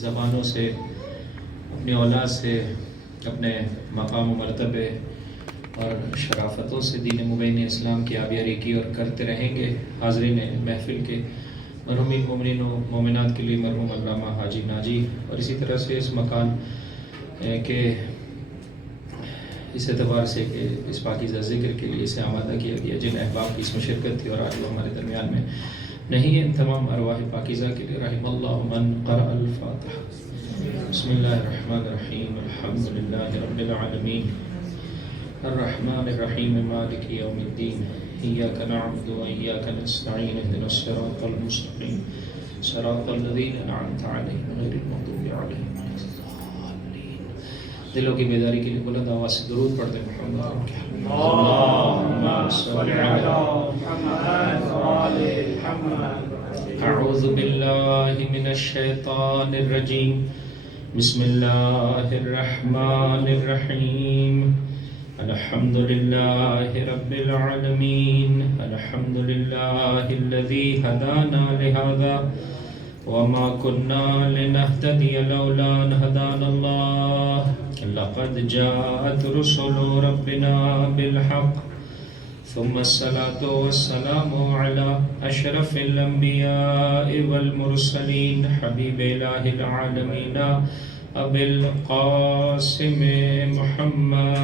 زبانوں سے، اپنی اولاد سے، اپنے مقام و مرتبے اور شرافتوں سے دین مبین اسلام کی آبیاری کی اور کرتے رہیں گے۔ حاضرین محفل کے مرحومین مومنین و مومنات کے لیے مرحوم علامہ حاجی ناجی، اور اسی طرح سے اس مکان کے اس اعتبار سے کہ اس پاکیزہ ذکر کے لیے اسے آمادہ کیا گیا، جن احباب کی اس میں شرکت تھی اور آج وہ ہمارے درمیان میں نہیں ہے، ان تمام ارواح پاکیزہ کے لیے رحم اللہ من قرأ الفاتحہ۔ بسم اللہ الرحمن الرحیم، الحمد للہ رب العالمین، الرحمن الرحیم، مالک یوم الدین، ایاک نعبد و ایاک نستعین، اہدنا الصراط المستقیم، صراط الذین انعمت علیہم غیر المغضوب علیہم ولا الضالین۔ دلوں کی بیداری کے لیے بلند آواز سے درود پڑھتے ہیں محمد کے اللہم صل علی محمد وآل محمد۔ اعوذ باللہ من الشیطان الرجیم، بسم اللہ الرحمن الرحیم، الحمد للہ رب العالمین، الحمد للہ الذی ہدانا لہذا وما كنا لنهتدي لولا ان هدانا الله لقد جاءت رسل ربنا بالحق ثم الصلاة والسلام على أشرف الأنبياء والمرسلين حبيب إله العالمين أبي القاسم محمد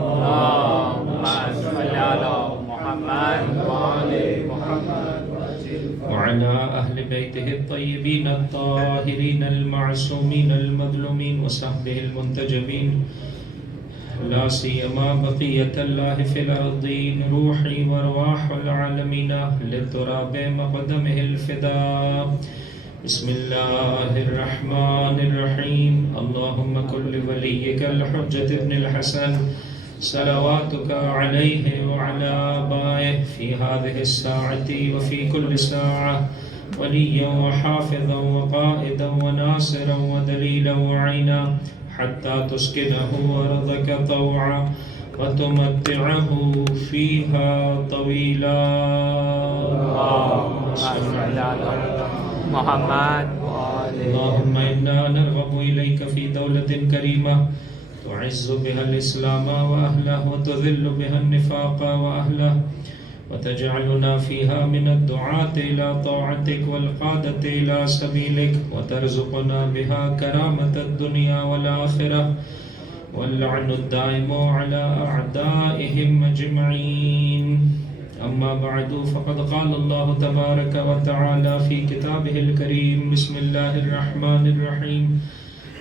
اللهم صل على محمد وآل محمد وعلى أهل بيته الطيبين الطاهرين المعصومين المظلومين وصحبه المنتجبين، لا سيما بقية الله في الأرضين، روحي وارواح العالمين للتراب مقدمه الفداء. بسم الله الرحمن الرحيم، اللهم كن لوليك الحجة ابن الحسن صلواتك عليه وعلى آبائه في هذه الساعة وفي كل ساعة وليا وحافظا وقائدا وناصرا ودليلا وعينا حتى تسكنه أرضك طوعا وتمتعه فيها طويلا. اللهم صل على محمد. اللهم إنا نرغب إليك في دولة كريمة تعز بها الإسلام وأهله وتذل بها النفاق وأهله، وتجعلنا فيها من الدعاة إلى طاعتك والقادة إلى سبيلك، وترزقنا بها كرامة الدنيا والآخرة، واللعن الدائم على أعدائهم أجمعين. أما بعد، فقد قال الله تبارك وتعالى في كتابه الكريم، بسم الله الرحمن الرحيم،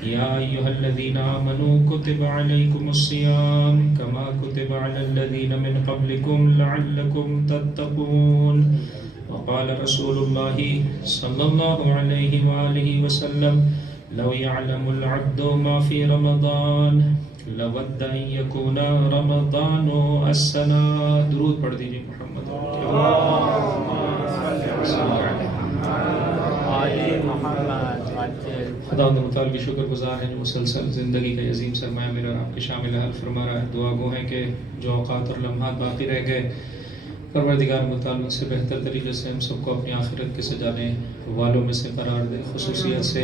يا أيها الذين آمنوا كتب عليكم الصيام كما كتب على الذين من قبلكم لعلكم تتقون. وقال رسول الله صلى الله عليه وآله وسلم، لو يعلم العبد ما في رمضان لود أن يكون رمضان السنة. درود پڑھ دیجئے محمد خدا متعال کی شکر گزار ہے جو مسلسل زندگی کا عظیم سرمایہ میرا اور آپ کے شامل حل فرما رہا ہے۔ دعا گو ہے کہ جو اوقات اور لمحات باقی رہ گئے، پروردگار متعال ان سے بہتر طریقے سے ہم سب کو اپنی آخرت کے سجانے والوں میں سے قرار دے۔ خصوصیت سے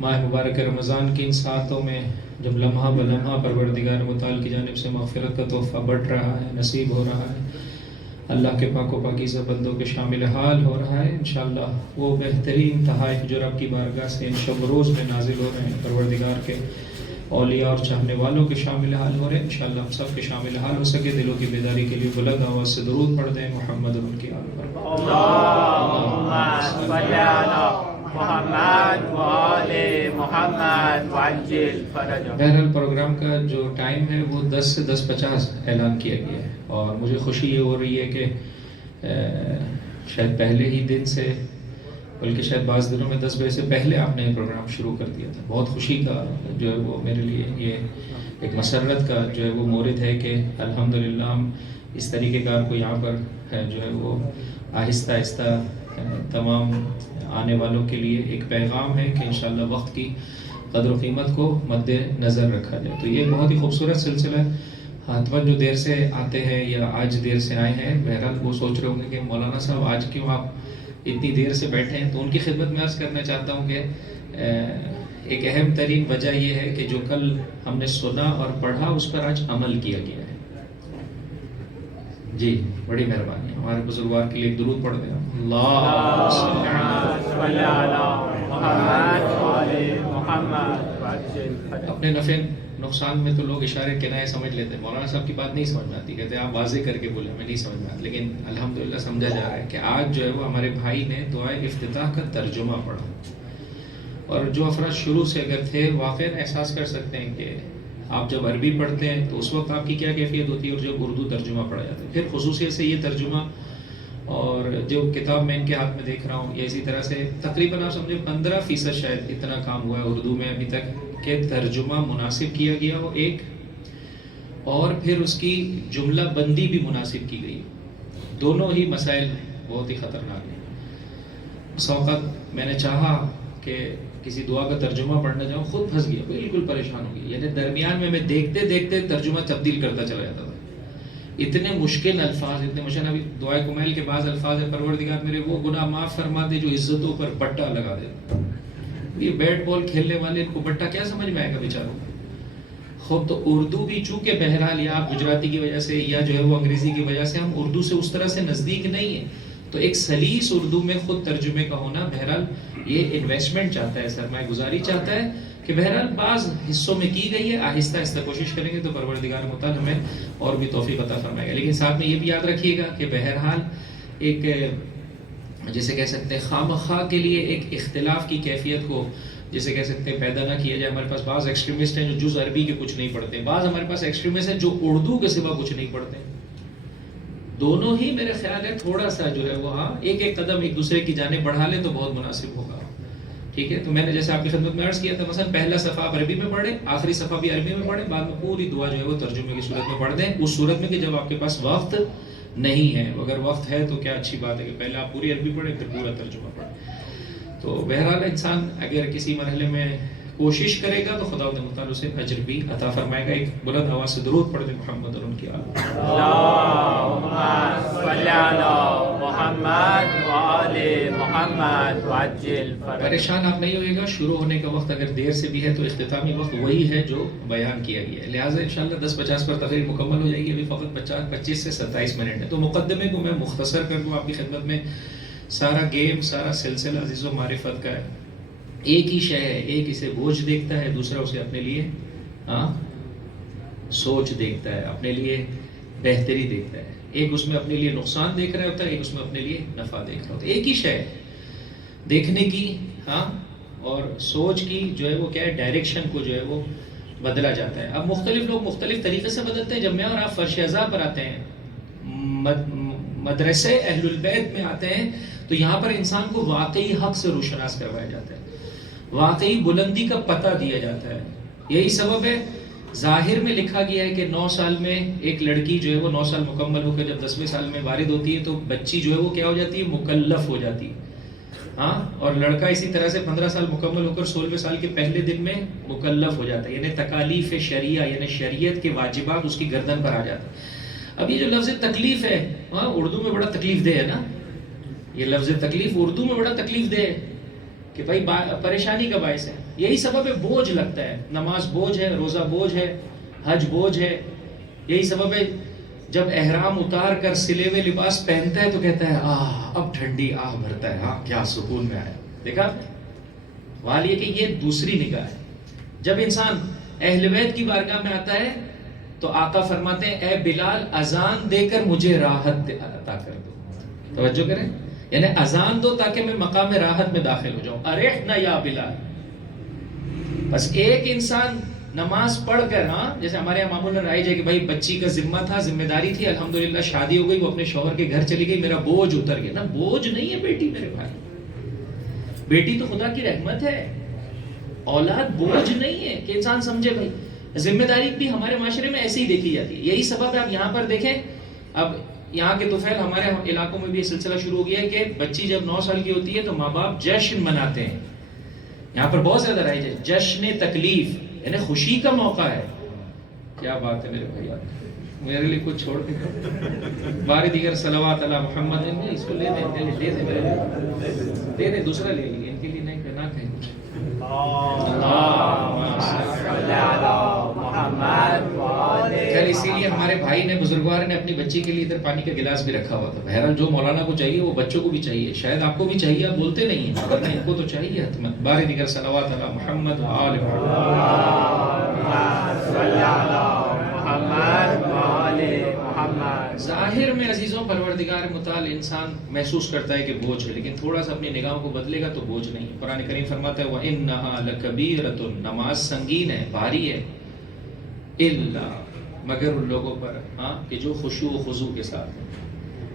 ماہ مبارک رمضان کی ان ساعتوں میں جب لمحہ بلمحہ پروردگار متعال کی جانب سے مغفرت کا تحفہ بڑھ رہا ہے، نصیب ہو رہا ہے، اللہ کے پاک و پاکیزہ بندوں کے شامل حال ہو رہا ہے، انشاءاللہ وہ بہترین تحائف جو رب کی بارگاہ سے ان شب روز میں نازل ہو رہے ہیں، پروردگار کے اولیاء اور چاہنے والوں کے شامل حال ہو رہے ہیں، انشاءاللہ ہم سب کے شامل حال ہو سکے۔ دلوں کی بیداری کے لیے بلند آواز سے درود پڑھ دیں محمد اور ان کی آل پر۔ اللهم صل على محمد وآل محمد وعجل فرجهم۔ بہرحال پروگرام کا جو ٹائم ہے وہ 10 سے 10:50 اعلان کیا گیا ہے، اور مجھے خوشی یہ ہو رہی ہے کہ شاید پہلے ہی دن سے، بلکہ شاید بعض دنوں میں 10 بجے سے پہلے آپ نے پروگرام شروع کر دیا تھا۔ بہت خوشی کا جو ہے وہ میرے لیے یہ ایک مسرت کا جو ہے وہ مورد ہے کہ الحمدللہ ہم اس طریقہ کار کو یہاں پر جو ہے وہ آہستہ آہستہ تمام آنے والوں کے لیے ایک پیغام ہے کہ انشاءاللہ وقت کی قدر و قیمت کو مد نظر رکھا جائے۔ تو یہ بہت ہی خوبصورت سلسلہ ہے۔ حتمن جو دیر سے آتے ہیں یا آج دیر سے آئے ہیں، بہرحال وہ سوچ رہے ہوں گے کہ مولانا صاحب آج کیوں آپ اتنی دیر سے بیٹھے ہیں، تو ان کی خدمت میں عرض کرنا چاہتا ہوں کہ ایک اہم ترین وجہ یہ ہے کہ جو کل ہم نے سنا اور پڑھا اس پر آج عمل کیا گیا ہے. جی بڑی مہربانی. ہمارے بزرگوار کے لیے ایک درود پڑھ دیں. اللہ صلی علی محمد و آل محمد وعجل. اپنے نفع نقصان میں تو لوگ اشارے کنائے سمجھ لیتے ہیں. مولانا صاحب کی بات نہیں سمجھ میں آتی, کہتے ہیں آپ واضح کر کے بولیں, ہمیں نہیں سمجھ میں آتی. لیکن الحمدللہ سمجھا جا رہا ہے کہ آج جو ہے وہ ہمارے بھائی نے دعائے افتتاح کا ترجمہ پڑھا, اور جو افراد شروع سے اگر تھے واقعاً احساس کر سکتے ہیں کہ آپ جب عربی پڑھتے ہیں تو اس وقت آپ کی کیا کیفیت ہوتی ہے, اور جب اردو ترجمہ پڑھا جاتا ہے. پھر خصوصیت سے یہ ترجمہ, اور جو کتاب میں ان کے ہاتھ میں دیکھ رہا ہوں, یہ اسی طرح سے تقریباً آپ سمجھے 15% شاید اتنا کام ہوا ہے اردو میں ابھی تک کہ ترجمہ مناسب کیا گیا ہو ایک, اور پھر اس کی جملہ بندی بھی مناسب کی گئی. دونوں ہی مسائل بہت ہی خطرناک ہیں. اس وقت میں نے چاہا کہ کسی دعا کا ترجمہ پڑھنا جاؤں, خود پھنس گیا, بالکل پریشان ہو گیا. یعنی درمیان میں دیکھتے دیکھتے ترجمہ تبدیل کرتا چلا جاتا تھا. اتنے مشکل الفاظ, اتنے مشکل. ابھی دعائے کمیل کے بعض الفاظ ہے, پروردگار میرے وہ گناہ معاف فرما دے جو عزتوں پر بٹا لگا دے. یہ بیٹ بال کھیلنے والے ان کو بٹا کیا سمجھ میں آئے گا بیچاروں کو. خود تو اردو بھی چونکہ بہرحال یا آپ گجراتی کی وجہ سے یا جو ہے وہ انگریزی کی وجہ سے ہم اردو سے اس طرح سے نزدیک نہیں ہیں, تو ایک سلیس اردو میں خود ترجمے کا ہونا بہرحال یہ انویسٹمنٹ چاہتا ہے, سرمایہ گزاری چاہتا ہے, کہ بہرحال بعض حصوں میں کی گئی ہے. آہستہ آہستہ کوشش کریں گے تو پروردگار متعال ہمیں اور بھی توفیق عطا فرمائے گا. لیکن ساتھ میں یہ بھی یاد رکھیے گا کہ بہرحال ایک جیسے کہہ سکتے ہیں خواہ کے لیے ایک اختلاف کی کیفیت کو جیسے کہہ سکتے ہیں پیدا نہ کیا جائے. ہمارے پاس بعض ایکسٹریمسٹ ہیں جو جز عربی کے کچھ نہیں پڑھتے, بعض ہمارے پاس ایکسٹریمسٹ ہیں جو اردو کے سوا کچھ نہیں پڑھتے. دونوں ہی میرے خیال ہے تھوڑا سا جو ہے وہ ایک ایک قدم ایک دوسرے کی جانب بڑھا لے تو بہت مناسب ہوگا. ٹھیک ہے, تو میں نے جیسے آپ کی خدمت میں عرض کیا تھا, مثلا پہلا صفحہ آپ عربی میں پڑھیں, آخری صفحہ بھی عربی میں پڑھیں, بعد میں پوری دعا جو ہے وہ ترجمے کی صورت میں پڑھ دیں. اس صورت میں کہ جب آپ کے پاس وقت نہیں ہے, اگر وقت ہے تو کیا اچھی بات ہے کہ پہلے آپ پوری عربی پڑھیں پھر پورا ترجمہ پڑھیں. تو بہرحال انسان اگر کسی مرحلے میں کوشش کرے گا تو خدا متعال اسے اجر بھی عطا فرمائے گا. ایک بلند آواز سے درود پڑھ دیں محمد اور ان کی آل. اللہم صلی علی محمد و آل محمد وعجل فرجہ. پریشان آپ نہیں ہوئے گا, شروع ہونے کا وقت اگر دیر سے بھی ہے تو اختتامی وقت وہی ہے جو بیان کیا گیا ہے, لہٰذا انشاءاللہ 10:50 پر تقریر مکمل ہو جائے گی. ابھی فقط 25 سے 27 منٹ ہے. تو مقدمے کو میں مختصر کر دوں آپ کی خدمت میں. سارا گیم, سارا سلسلہ عزیز و معرفت کا ہے. ایک ہی شے ہے, ایک اسے بوجھ دیکھتا ہے, دوسرا اسے اپنے لیے سوچ دیکھتا ہے, اپنے لیے بہتری دیکھتا ہے. ایک اس میں اپنے لیے نقصان دیکھ رہا ہوتا ہے, ایک اس میں اپنے لیے نفع دیکھ رہا ہوتا ہے. ایک ہی شے دیکھنے کی اور سوچ کی جو ہے وہ کیا ہے, ڈائریکشن کو جو ہے وہ بدلا جاتا ہے. اب مختلف لوگ مختلف طریقے سے بدلتے ہیں. جب میں اور آپ فرش ازا پر آتے ہیں, مدرسے اہل البیت میں آتے ہیں, تو یہاں پر انسان کو واقعی حق سے روشناس کروایا جاتا ہے, واقعی بلندی کا پتہ دیا جاتا ہے. یہی سبب ہے ظاہر میں لکھا گیا ہے کہ 9 سال میں ایک لڑکی جو ہے وہ 9 سال مکمل ہو کر جب 10ویں سال میں وارد ہوتی ہے تو بچی جو ہے وہ کیا ہو جاتی ہے, مکلف ہو جاتی ہے. اور لڑکا اسی طرح سے 15 سال مکمل ہو کر 16ویں سال کے پہلے دن میں مکلف ہو جاتا ہے. یعنی تکالیف شریعہ یعنی شریعت کے واجبات اس کی گردن پر آ جاتا ہے. اب یہ جو لفظ تکلیف ہے اردو میں بڑا تکلیف دہ ہے نا, یہ لفظ تکلیف اردو میں بڑا تکلیف دہ ہے کہ بھائی پریشانی کا باعث ہے. یہی سبب ہے بوجھ لگتا ہے. نماز بوجھ ہے, روزہ بوجھ ہے, حج بوجھ ہے. یہی سبب ہے جب احرام اتار کر سلے ہوئے لباس پہنتا ہے تو کہتا ہے اب ٹھنڈی آہ بھرتا ہے, کیا سکون میں آیا. دیکھا وال یہ کہ یہ دوسری نگاہ ہے. جب انسان اہل بیت کی بارگاہ میں آتا ہے تو آقا فرماتے ہیں اے بلال اذان دے کر مجھے راحت عطا کر دو. توجہ کریں, یعنی اذان دو تاکہ میں مقام راحت میں داخل ہو جاؤں. ارحنا یا بلال. بس ایک انسان نماز پڑھ کر جیسے ہمارے یہاں معمولاً رائج ہے کہ بھائی بچی کا ذمہ تھا, ذمہ داری تھی, الحمدللہ شادی ہو گئی, وہ اپنے شوہر کے گھر چلی گئی, میرا بوجھ اتر گیا. نا بوجھ نہیں ہے بیٹی, میرے بھائی, بیٹی تو خدا کی رحمت ہے, اولاد بوجھ نہیں ہے. کہ انسان سمجھے بھائی ذمہ داری بھی ہمارے معاشرے میں ایسے ہی دیکھی جاتی ہے. یہی سبب ہے آپ یہاں پر دیکھیں, اب یہاں کے طفیل ہمارے علاقوں میں بھی یہ سلسلہ شروع ہو گیا ہے کہ بچی جب 9 سال کی ہوتی ہے تو ماں باپ جشن مناتے ہیں. یہاں پر بہت زیادہ رائج ہے جشن تکلیف, یعنی خوشی کا موقع ہے. کیا بات ہے میرے بھائی, میرے لیے کچھ چھوڑ کے بار دیگر صلوات علی محمد. اس کو لے دیں, دے دیں, دے دیں, دوسرا لے لیے, ان کے لیے نہیں, نہ کہیں. بھائی نے بزرگوار نے اپنی بچی کے لیے ادھر پانی کا گلاس بھی رکھا ہوا تھا. بہرحال جو مولانا کو چاہیے وہ بچوں کو بھی چاہیے, شاید آپ کو بھی چاہیے, آپ بولتے نہیں ہیں, مگر ان کو تو چاہیے حتمن. بار دیگر صلوات علی محمد و آل محمد. ظاہر میں عزیزوں پروردگار متعال انسان محسوس کرتا ہے کہ بوجھ ہے, لیکن تھوڑا سا اپنی نگاہوں کو بدلے گا تو بوجھ نہیں. قرآن کریم فرماتا ہے وَإِنَّهَا لَكَبِيرَةٌ, نماز سنگین ہے, بھاری ہے, الا مگر ان لوگوں پر ہاں کہ جو خشوع و خضوع کے ساتھ ہیں.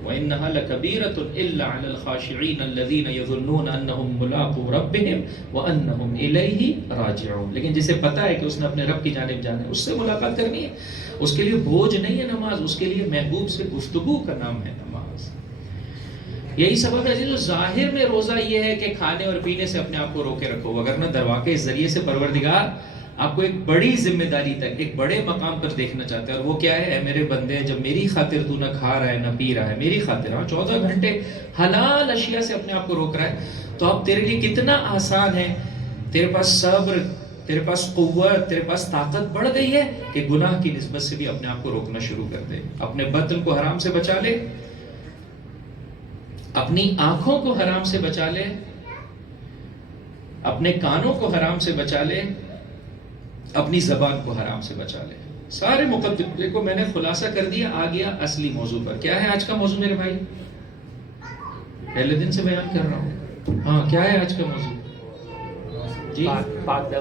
وَإِنَّهَا لَكَبِيرَةٌ إِلَّا عَلَى الْخَاشِعِينَ الَّذِينَ يَظُنُّونَ أَنَّهُمْ مُلَاقُو رَبِّهِمْ وَأَنَّهُمْ إِلَيْهِ رَاجِعُونَ. لیکن جسے پتہ ہے کہ اس نے اپنے رب کی جانب جانا ہے, اس سے ملاقات کرنی ہے, اس کے لیے بوجھ نہیں ہے نماز, اس کے لیے محبوب سے گفتگو کا نام ہے نماز. یہی سبب ہے جو ظاہر میں روزہ یہ ہے کہ کھانے اور پینے سے اپنے آپ کو روکے رکھو, وگرنہ درواقع اس ذریعے سے پروردگار آپ کو ایک بڑی ذمہ داری تک, ایک بڑے مقام پر دیکھنا چاہتے ہیں. اور وہ کیا ہے؟ اے میرے بندے, جب میری خاطر تو نہ کھا رہا ہے نہ پی رہا ہے, میری خاطر 14 گھنٹے حلال اشیاء سے اپنے آپ کو روک رہا ہے, تو اب تیرے لیے کتنا آسان ہے, تیرے پاس صبر, تیرے پاس قوت, تیرے پاس طاقت بڑھ گئی ہے کہ گناہ کی نسبت سے بھی اپنے آپ کو روکنا شروع کر دے. اپنے بدن کو حرام سے بچا لے, اپنی آنکھوں کو حرام سے بچا لے, اپنے کانوں کو حرام سے بچا لے, اپنی زبان کو حرام سے بچا لے. سارے مقدمے کو میں نے خلاصہ کر دیا, آ گیا اصلی موضوع پر. کیا ہے آج کا موضوع میرے بھائی؟ پہلے دن سے بیان کر رہا ہوں. ہاں کیا ہے آج کا موضوع؟ جی پاک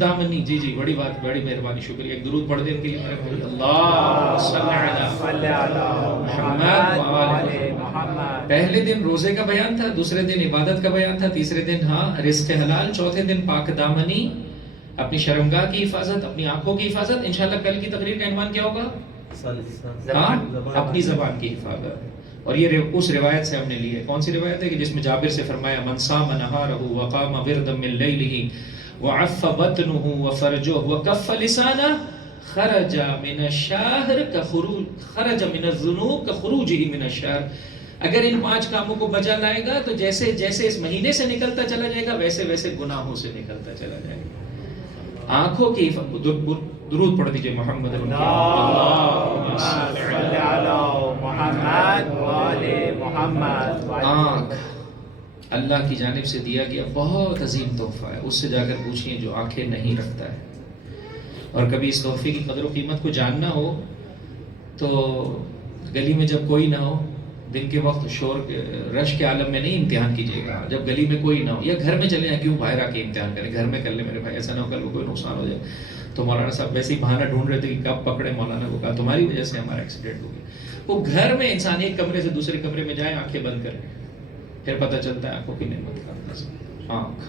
دامنی. جی جی, بڑی بات, بڑی مہربانی, شکریہ. ایک درود پڑھ دیں ان کے لیے میرے بھائی. اللہ صلی علی محمد و آل محمد. پہلے دن روزے کا بیان تھا, دوسرے دن عبادت کا بیان تھا, تیسرے دن ہاں رزق حلال, چوتھے دن پاک دامنی, اپنی شرمگاہ کی حفاظت, اپنی آنکھوں کی حفاظت. انشاءاللہ کل کی تقریر کا عنوان کیا ہوگا؟ اپنی زبان کی حفاظت. اور یہ اس روایت سے ہم نے لی ہے. کون سی روایت ہے کہ جس میں جابر سے فرمایا من صام نہارہ وقام وردا من لیلہ وعف بطنہ وفرجہ وکف لسانہ خرج من الشہر خرج من الذنوب کخروجہ من الشہر. اگر ان 5 کاموں کو بجا لائے گا تو جیسے جیسے اس مہینے سے نکلتا چلا جائے گا ویسے ویسے گناہوں سے نکلتا چلا جائے گا. آنکھوں کی درود پڑھ دیجئے محمد اللہم صلی علی محمد و آل محمد. آنکھ اللہ کی جانب سے دیا گیا بہت عظیم تحفہ ہے. اس سے جا کر پوچھئے جو آنکھیں نہیں رکھتا ہے. اور کبھی اس تحفے کی قدر و قیمت کو جاننا ہو تو گلی میں جب کوئی نہ ہو, دن کے وقت شور رش کے عالم میں نہیں امتحان کیجیے گا, جب گلی میں کوئی نہ ہو, یا گھر میں چلے جائیں, کیوں باہر آ کے امتحان کریں, گھر میں کر لیں میرے بھائی, ایسا نہ ہو کل کو کوئی نقصان ہو جائے. تو مولانا صاحب ویسے ہی بہانہ ڈھونڈ رہے تھے کہ کب پکڑے مولانا کو, کہا تمہاری وجہ سے ہمارا ایکسیڈنٹ ہو گیا. وہ گھر میں انسان ایک کمرے سے دوسرے کمرے میں جائے آنکھیں بند کر کے, پھر پتہ چلتا ہے آنکھوں کی نعمت کا اندازہ. آنکھ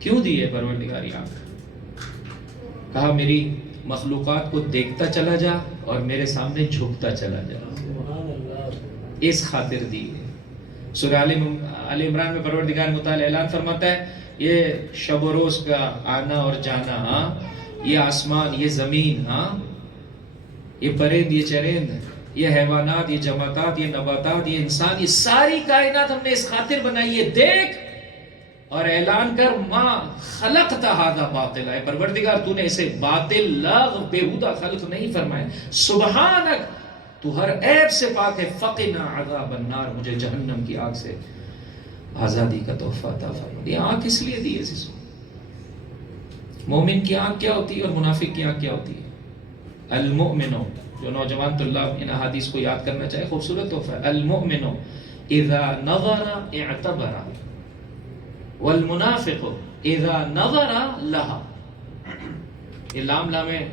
کیوں دی ہے پروردگاری آنکھ؟ کہا میری مخلوقات کو دیکھتا چلا جا اور میرے سامنے جھکتا چلا جا, اس خاطر دی ہے. سورہ آل عمران میں پروردگار متعال اعلان فرماتا ہے یہ شب و روز کا آنا اور جانا, ہاں یہ آسمان, یہ زمین, ہاں یہ پرند, یہ چرند, یہ حیوانات, یہ جماعتات, یہ نباتات, یہ انسان, یہ ساری کائنات ہم نے اس خاطر بنائی ہے, دیکھ اور اعلان کر ما خلقت ھذا باطلا. ہے پروردگار تو نے اسے باطل لغو بیہودہ خلق نہیں فرمایا. سبحانک تو ہر عیب سے پاک ہے. فقنا عذاب النار, مجھے جہنم کی آگ سے آزادی کا تحفہ عطا فرما. یہ آنکھ اس لیے دی ہے. مومن کی آنکھ کیا ہوتی ہے اور منافق کی آنکھ کیا ہوتی ہے؟ المؤمن, جو نوجوان طلاب ان احادیث کو یاد کرنا چاہے, خوبصورت تحفہ ہے. المؤمن اذا نظر اعتبر والمنافق اذا نظر لہا. یہ لام لام ہے,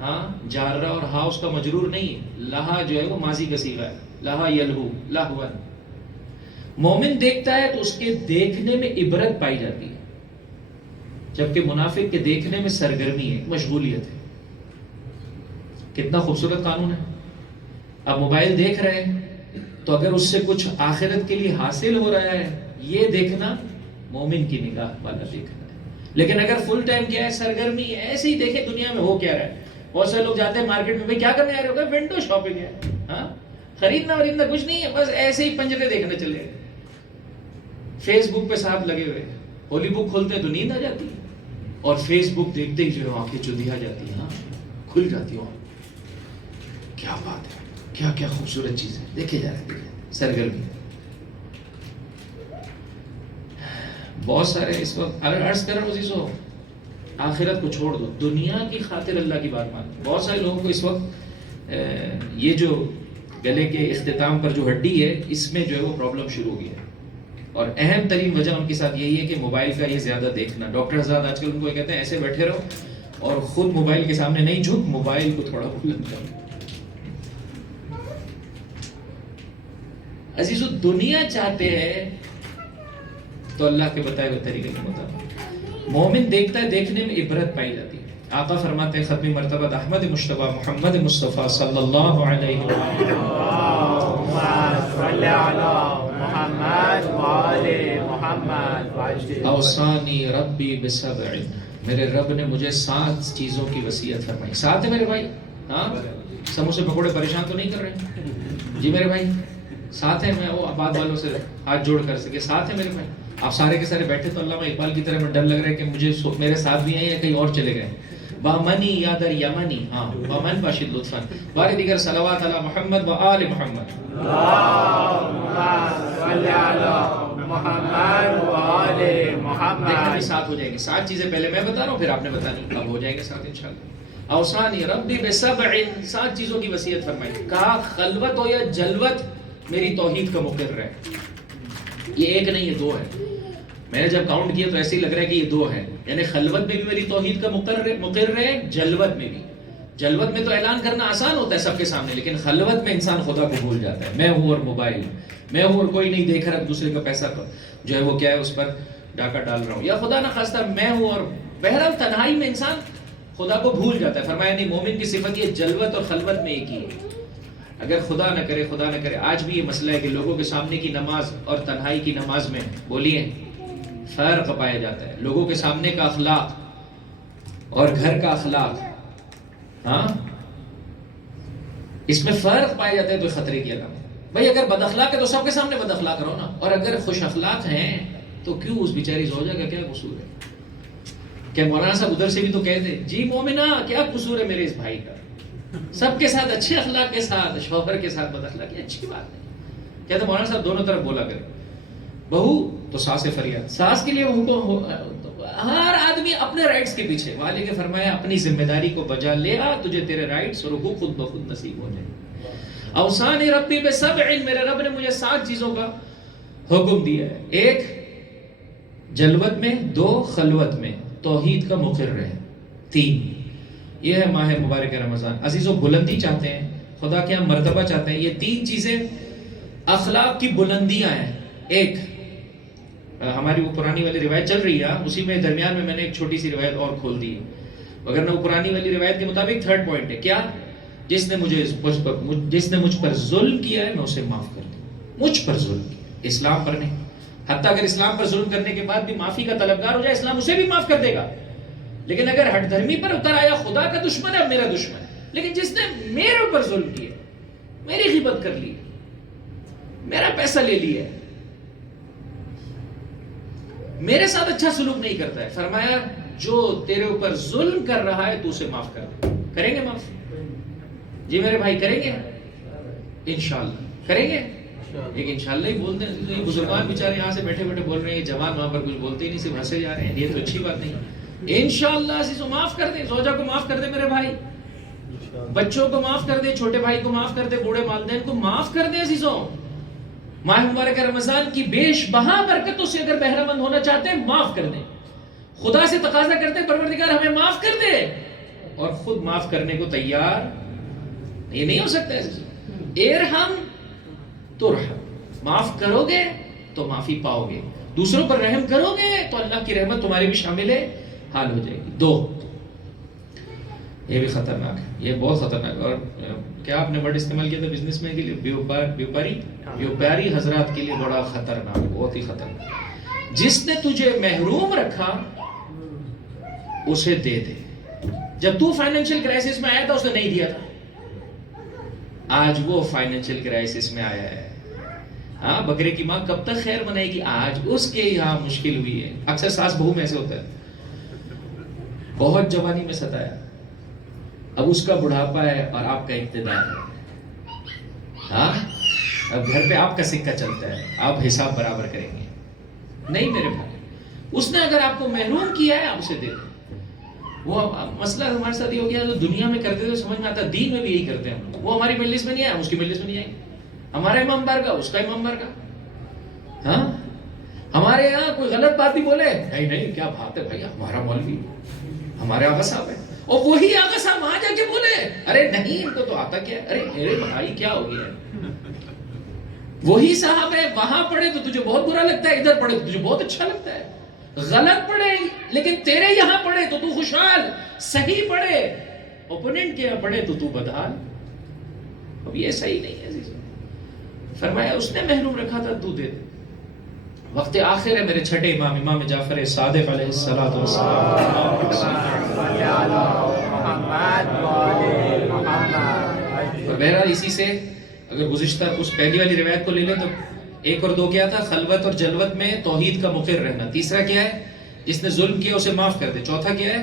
ہاں جارہ اور ہا اس کا مجرور نہیں ہے. لہا جو ہے وہ ماضی کا صیغہ ہے, لہا یلہو لہوا. مومن دیکھتا ہے تو اس کے دیکھنے میں عبرت پائی جاتی ہے, جبکہ منافق کے دیکھنے میں سرگرمی ہے, مشغولیت ہے. کتنا خوبصورت قانون ہے. اب موبائل دیکھ رہے ہیں تو اگر اس سے کچھ آخرت کے لیے حاصل ہو رہا ہے یہ دیکھنا مومن کی نگاہ والا دیکھنا ہے. لیکن اگر فل ٹائم کیا ہے, سرگرمی ایسے ہی دیکھیں دنیا میں ہو کیا رہا ہے. بہت سے لوگ جاتے ہیں مارکیٹ میں, بھائی کیا کرنے آ رہے ہو, ونڈو شاپنگ ہے, ہاں خریدنا وریدنا کچھ نہیں ہے, بس ایسے ہی پنجرے دیکھنے چلے گئے. فیس بک پہ صاحب لگے ہوئے, ہولی بک کھولتے ہیں تو نیند آ جاتی ہے, اور فیس بک دیکھتے ہی جو آنکھیں چودھیا جاتی ہیں, ہاں کھل جاتی ہیں. کیا بات ہے، کیا کیا خوبصورت چیز ہے، دیکھے جا رہے ہیں سرگرمی. بہت سارے اس وقت اگر عرض کر رہا ہوں عزیزو، آخرت کو چھوڑ دو، دنیا کی خاطر اللہ کی بات مانو. بہت سارے لوگوں کو اس وقت یہ جو گلے کے اختتام پر جو ہڈی ہے اس میں جو ہے وہ پرابلم شروع ہو گئی ہے، اور اہم ترین وجہ ان کے ساتھ یہی ہے کہ موبائل کا یہ زیادہ دیکھنا. ڈاکٹر حضرات آج کل ان کو یہ کہتے ہیں ایسے بیٹھے رہو اور خود موبائل کے سامنے نہیں جھک، موبائل کو تھوڑا بلند کرو. عزیزو دنیا چاہتے ہیں تو اللہ کے بتائے ہوئے طریقے کے مطابق. مومن دیکھتا ہے، دیکھنے میں عبرت پائی جاتی ہے. آقا فرماتے ہیں ختمی مرتبہ احمد مشتبہ محمد مصطفیٰ صلی اللہ علیہ وآلہ اوصانی ربی بسبع، میرے رب نے مجھے 7 چیزوں کی وصیت فرمائی. 7 ہے میرے بھائی؟ ہاں سموسے پکوڑے پریشان تو نہیں کر رہے جی میرے بھائی؟ 7 ہے. میں وہ آباد والوں سے ہاتھ جوڑ کر سکے 7 ہے میرے بھائی. آپ سارے کے سارے بیٹھے تو علامہ اقبال کی طرح میں ڈر لگ رہا ہے کہ مجھے میرے ساتھ بھی ہیں یا کہیں اور چلے گئے. بامنی یا در یمنی، ہاں بامن باشد لطفاً بار دیگر صلوات علی محمد و آل محمد. دیکھنا 7 ہو جائیں گے. 7 چیزیں پہلے میں بتا رہا ہوں، پھر آپ نے بتانی، اب ہو جائیں گے 7 انشاءاللہ. اوصانی ربی بسبع، 7 چیزوں کی وصیت فرمائی. کہا خلوت ہو یا جلوت میری توحید کا مقرر ہے. یہ ایک نہیں، یہ 2 ہے. میں نے جب کاؤنٹ کیا تو ایسے ہی لگ رہا ہے کہ یہ 2 ہے. یعنی خلوت میں بھی میری توحید کا مقرر ہے، جلوت میں بھی. جلوت میں تو اعلان کرنا آسان ہوتا ہے سب کے سامنے، لیکن خلوت میں انسان خدا کو بھول جاتا ہے. میں ہوں اور موبائل، میں ہوں اور کوئی نہیں دیکھ رہا، دوسرے کا پیسہ جو ہے وہ کیا ہے اس پر ڈاکہ ڈال رہا ہوں، یا خدا نہ خواستہ میں ہوں اور بہرحال تنہائی میں انسان خدا کو بھول جاتا ہے. فرمایا نہیں، مومن کی صفت یہ جلوت اور خلوت میں ایک ہی ہے. اگر خدا نہ کرے آج بھی یہ مسئلہ ہے کہ لوگوں کے سامنے کی نماز اور تنہائی کی نماز میں بولیے فرق پایا جاتا ہے. لوگوں کے سامنے کا اخلاق اور گھر کا اخلاق، ہاں اس میں فرق پایا جاتا ہے تو خطرے کی علامت. بھائی اگر بد اخلاق ہے تو سب کے سامنے بد اخلاق رہو نا، اور اگر خوش اخلاق ہیں تو کیوں اس بیچاری زوجہ کا کیا قصور ہے؟ کہ مولانا صاحب ادھر سے بھی تو کہتے جی مومنہ کیا قصور ہے میرے اس بھائی کا، سب کے ساتھ اچھے اخلاق کے ساتھ، شوہر کے ساتھ بد اخلاقی اچھی بات نہیں. کہتے مولانا صاحب دونوں طرف بولا کرے. بہو تو ساس فریاد، ساس کے لیے ہر آدمی اپنے رائٹس کے پیچھے. والد کے فرمایا اپنی ذمہ داری کو بجا لے آ، تجھے تیرے رائٹس اور حقوق خود بخود نصیب ہو جائیں. اوصانی ربی بسبع، میرے رب نے مجھے 7 چیزوں کا حکم دیا ہے. 1 جلوت میں، 2 خلوت میں توحید کا مقرر ہے، 3 یہ ہے ماہ مبارک رمضان. عزیزو بلندی چاہتے ہیں، خدا کے ہاں مرتبہ چاہتے ہیں، یہ 3 چیزیں اخلاق کی بلندیاں ہیں. 1 ہماری وہ پرانی والی روایت چل رہی ہے، اسی میں درمیان میں نے ایک چھوٹی سی روایت اور کھول دی، وگرنہ وہ پرانی والی روایت کے مطابق 3rd پوائنٹ ہے. کیا؟ جس نے مجھ پر ظلم کیا ہے میں اسے معاف کر دوں. مجھ پر ظلم کیا، اسلام پر نہیں. حتیٰ اگر اسلام پر ظلم کرنے کے بعد بھی معافی کا طلبگار ہو جائے، اسلام اسے بھی معاف کر دے گا. لیکن اگر ہٹ دھرمی پر اتر آیا، خدا کا دشمن ہے، میرا دشمن ہے، لیکن جس نے میرے اوپر ظلم کیا، میری غیبت کر لی، میرا پیسہ لے لیا، میرے ساتھ اچھا سلوک نہیں کرتا ہے، فرمایا جو تیرے اوپر ظلم کر رہا ہے تو اسے معاف کر دے. کریں گے معاف؟ جی میرے بھائی کریں گے انشاءاللہ کریں گے. ایک انشاءاللہ ہی بولتے ہیں. بزرگان بیچارے یہاں سے بیٹھے بیٹھے بول رہے ہیں، جوان وہاں پر کچھ بولتے ہی نہیں، صرف ہنسے جا رہے ہیں. یہ تو اچھی بات نہیں. انشاءاللہ عزیزو معاف کر دیں، زوجہ کو معاف کر دیں میرے بھائی، بچوں کو معاف کر دیں، چھوٹے بھائی کو معاف کر دیں، بوڑھے والدین کو معاف کر دیں. عزیزو ماہ مبارک رمضان کی بیش بہا برکتوں سے اگر بہرہ مند ہونا چاہتے ہیں معاف کر دیں. خدا سے تقاضا کرتے ہیں پروردگار ہمیں معاف کر دے، اور خود معاف کرنے کو تیار. یہ نہیں ہو سکتا ہے. ارحم ترحم، معاف کرو گے تو معافی پاؤ گے، دوسروں پر رحم کرو گے تو اللہ کی رحمت تمہارے بھی شامل ہے، حال ہو جائے گی. 2 یہ بھی خطرناک ہے، یہ بہت خطرناک. اور کیا آپ نے ورڈ استعمال کیا تھا بزنس مین کے لیے؟ بیوپاری حضرات کے لیے بڑا خطرناک، بہت ہی خطرناک. جس نے تجھے محروم رکھا اسے دے دے. جب تو فائنینشیل کرائسس میں آیا تھا اس نے نہیں دیا تھا، آج وہ فائنینشیل کرائسس میں آیا ہے. ہاں بکرے کی ماں کب تک خیر منائے گی؟ آج اس کے یہاں مشکل ہوئی ہے. اکثر ساس بہو میں ایسے ہوتا ہے، بہت جوانی میں ستایا، اب اس کا بڑھاپا ہے اور آپ کا اقتدار ہے. ہاں اب گھر پہ آپ کا سکہ چلتا ہے, آپ حساب برابر کریں گے. نہیں میرے بھائی, اس نے اگر آپ کو محروم کیا ہے آپ اسے دے دیں. وہ مسئلہ ہمارے ساتھ یہ ہو گیا, جو دنیا میں کرتے تھے سمجھ میں آتا, دین میں بھی یہی کرتے ہیں ہم لوگ. وہ ہماری مجلس میں نہیں آئے, ہم اس کی مجلس میں نہیں آئیں گے. ہمارا امام بارگاہ اس کا امام بارگاہ. ہاں ہمارے یہاں کوئی غلط بات بھی بولے, نہیں نہیں کیا بات ہے بھائی, ہمارا مولوی ہمارے آقا صاحب ہے, اور وہی آقا صاحب وہاں جا کے بولے ارے نہیں ان کو تو آتا کیا ہے, ارے میرے بھائی کیا ہو گیا ہے. وہی صاحب ہے, وہاں پڑھے تو تجھے بہت برا لگتا ہے, ادھر پڑھے تو تجھے بہت اچھا لگتا ہے. غلط پڑھے لیکن تیرے یہاں پڑھے تو تو خوشحال, صحیح پڑھے اوپوننٹ کے یہاں پڑھے تو تو بدحال. اب یہ صحیح نہیں ہے عزیزوں. فرمایا اس نے محروم رکھا تھا, تو دے دے. وقت آخر ہے میرے چھٹے امام, امام جعفر صادق علیہ الصلوۃ والسلام. بہرحال اسی سے اگر گزشتہ اس پہلی والی روایت کو لے لیں تو 1 اور 2 کیا تھا, خلوت اور جلوت میں توحید کا مقر رہنا. تیسرا کیا ہے, جس نے ظلم کیا اسے معاف کر دے. چوتھا کیا ہے,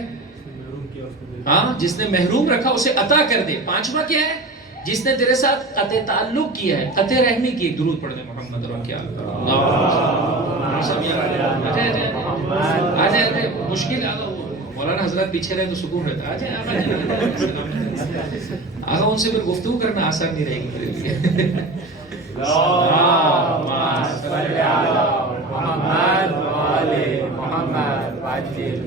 ہاں جس نے محروم رکھا اسے عطا کر دے. پانچواں کیا ہے, جس نے تیرے ساتھ قطع تعلق کیا ہے, قطع رحمی کی. درود پڑھ دیں محمد اور کیا آجائے مشکل آگا. مولانا حضرات پیچھے رہے تو سکون رہتا ہے. آگا ان سے پھر گفتگو کرنا آسان نہیں رہے گی میرے لیے.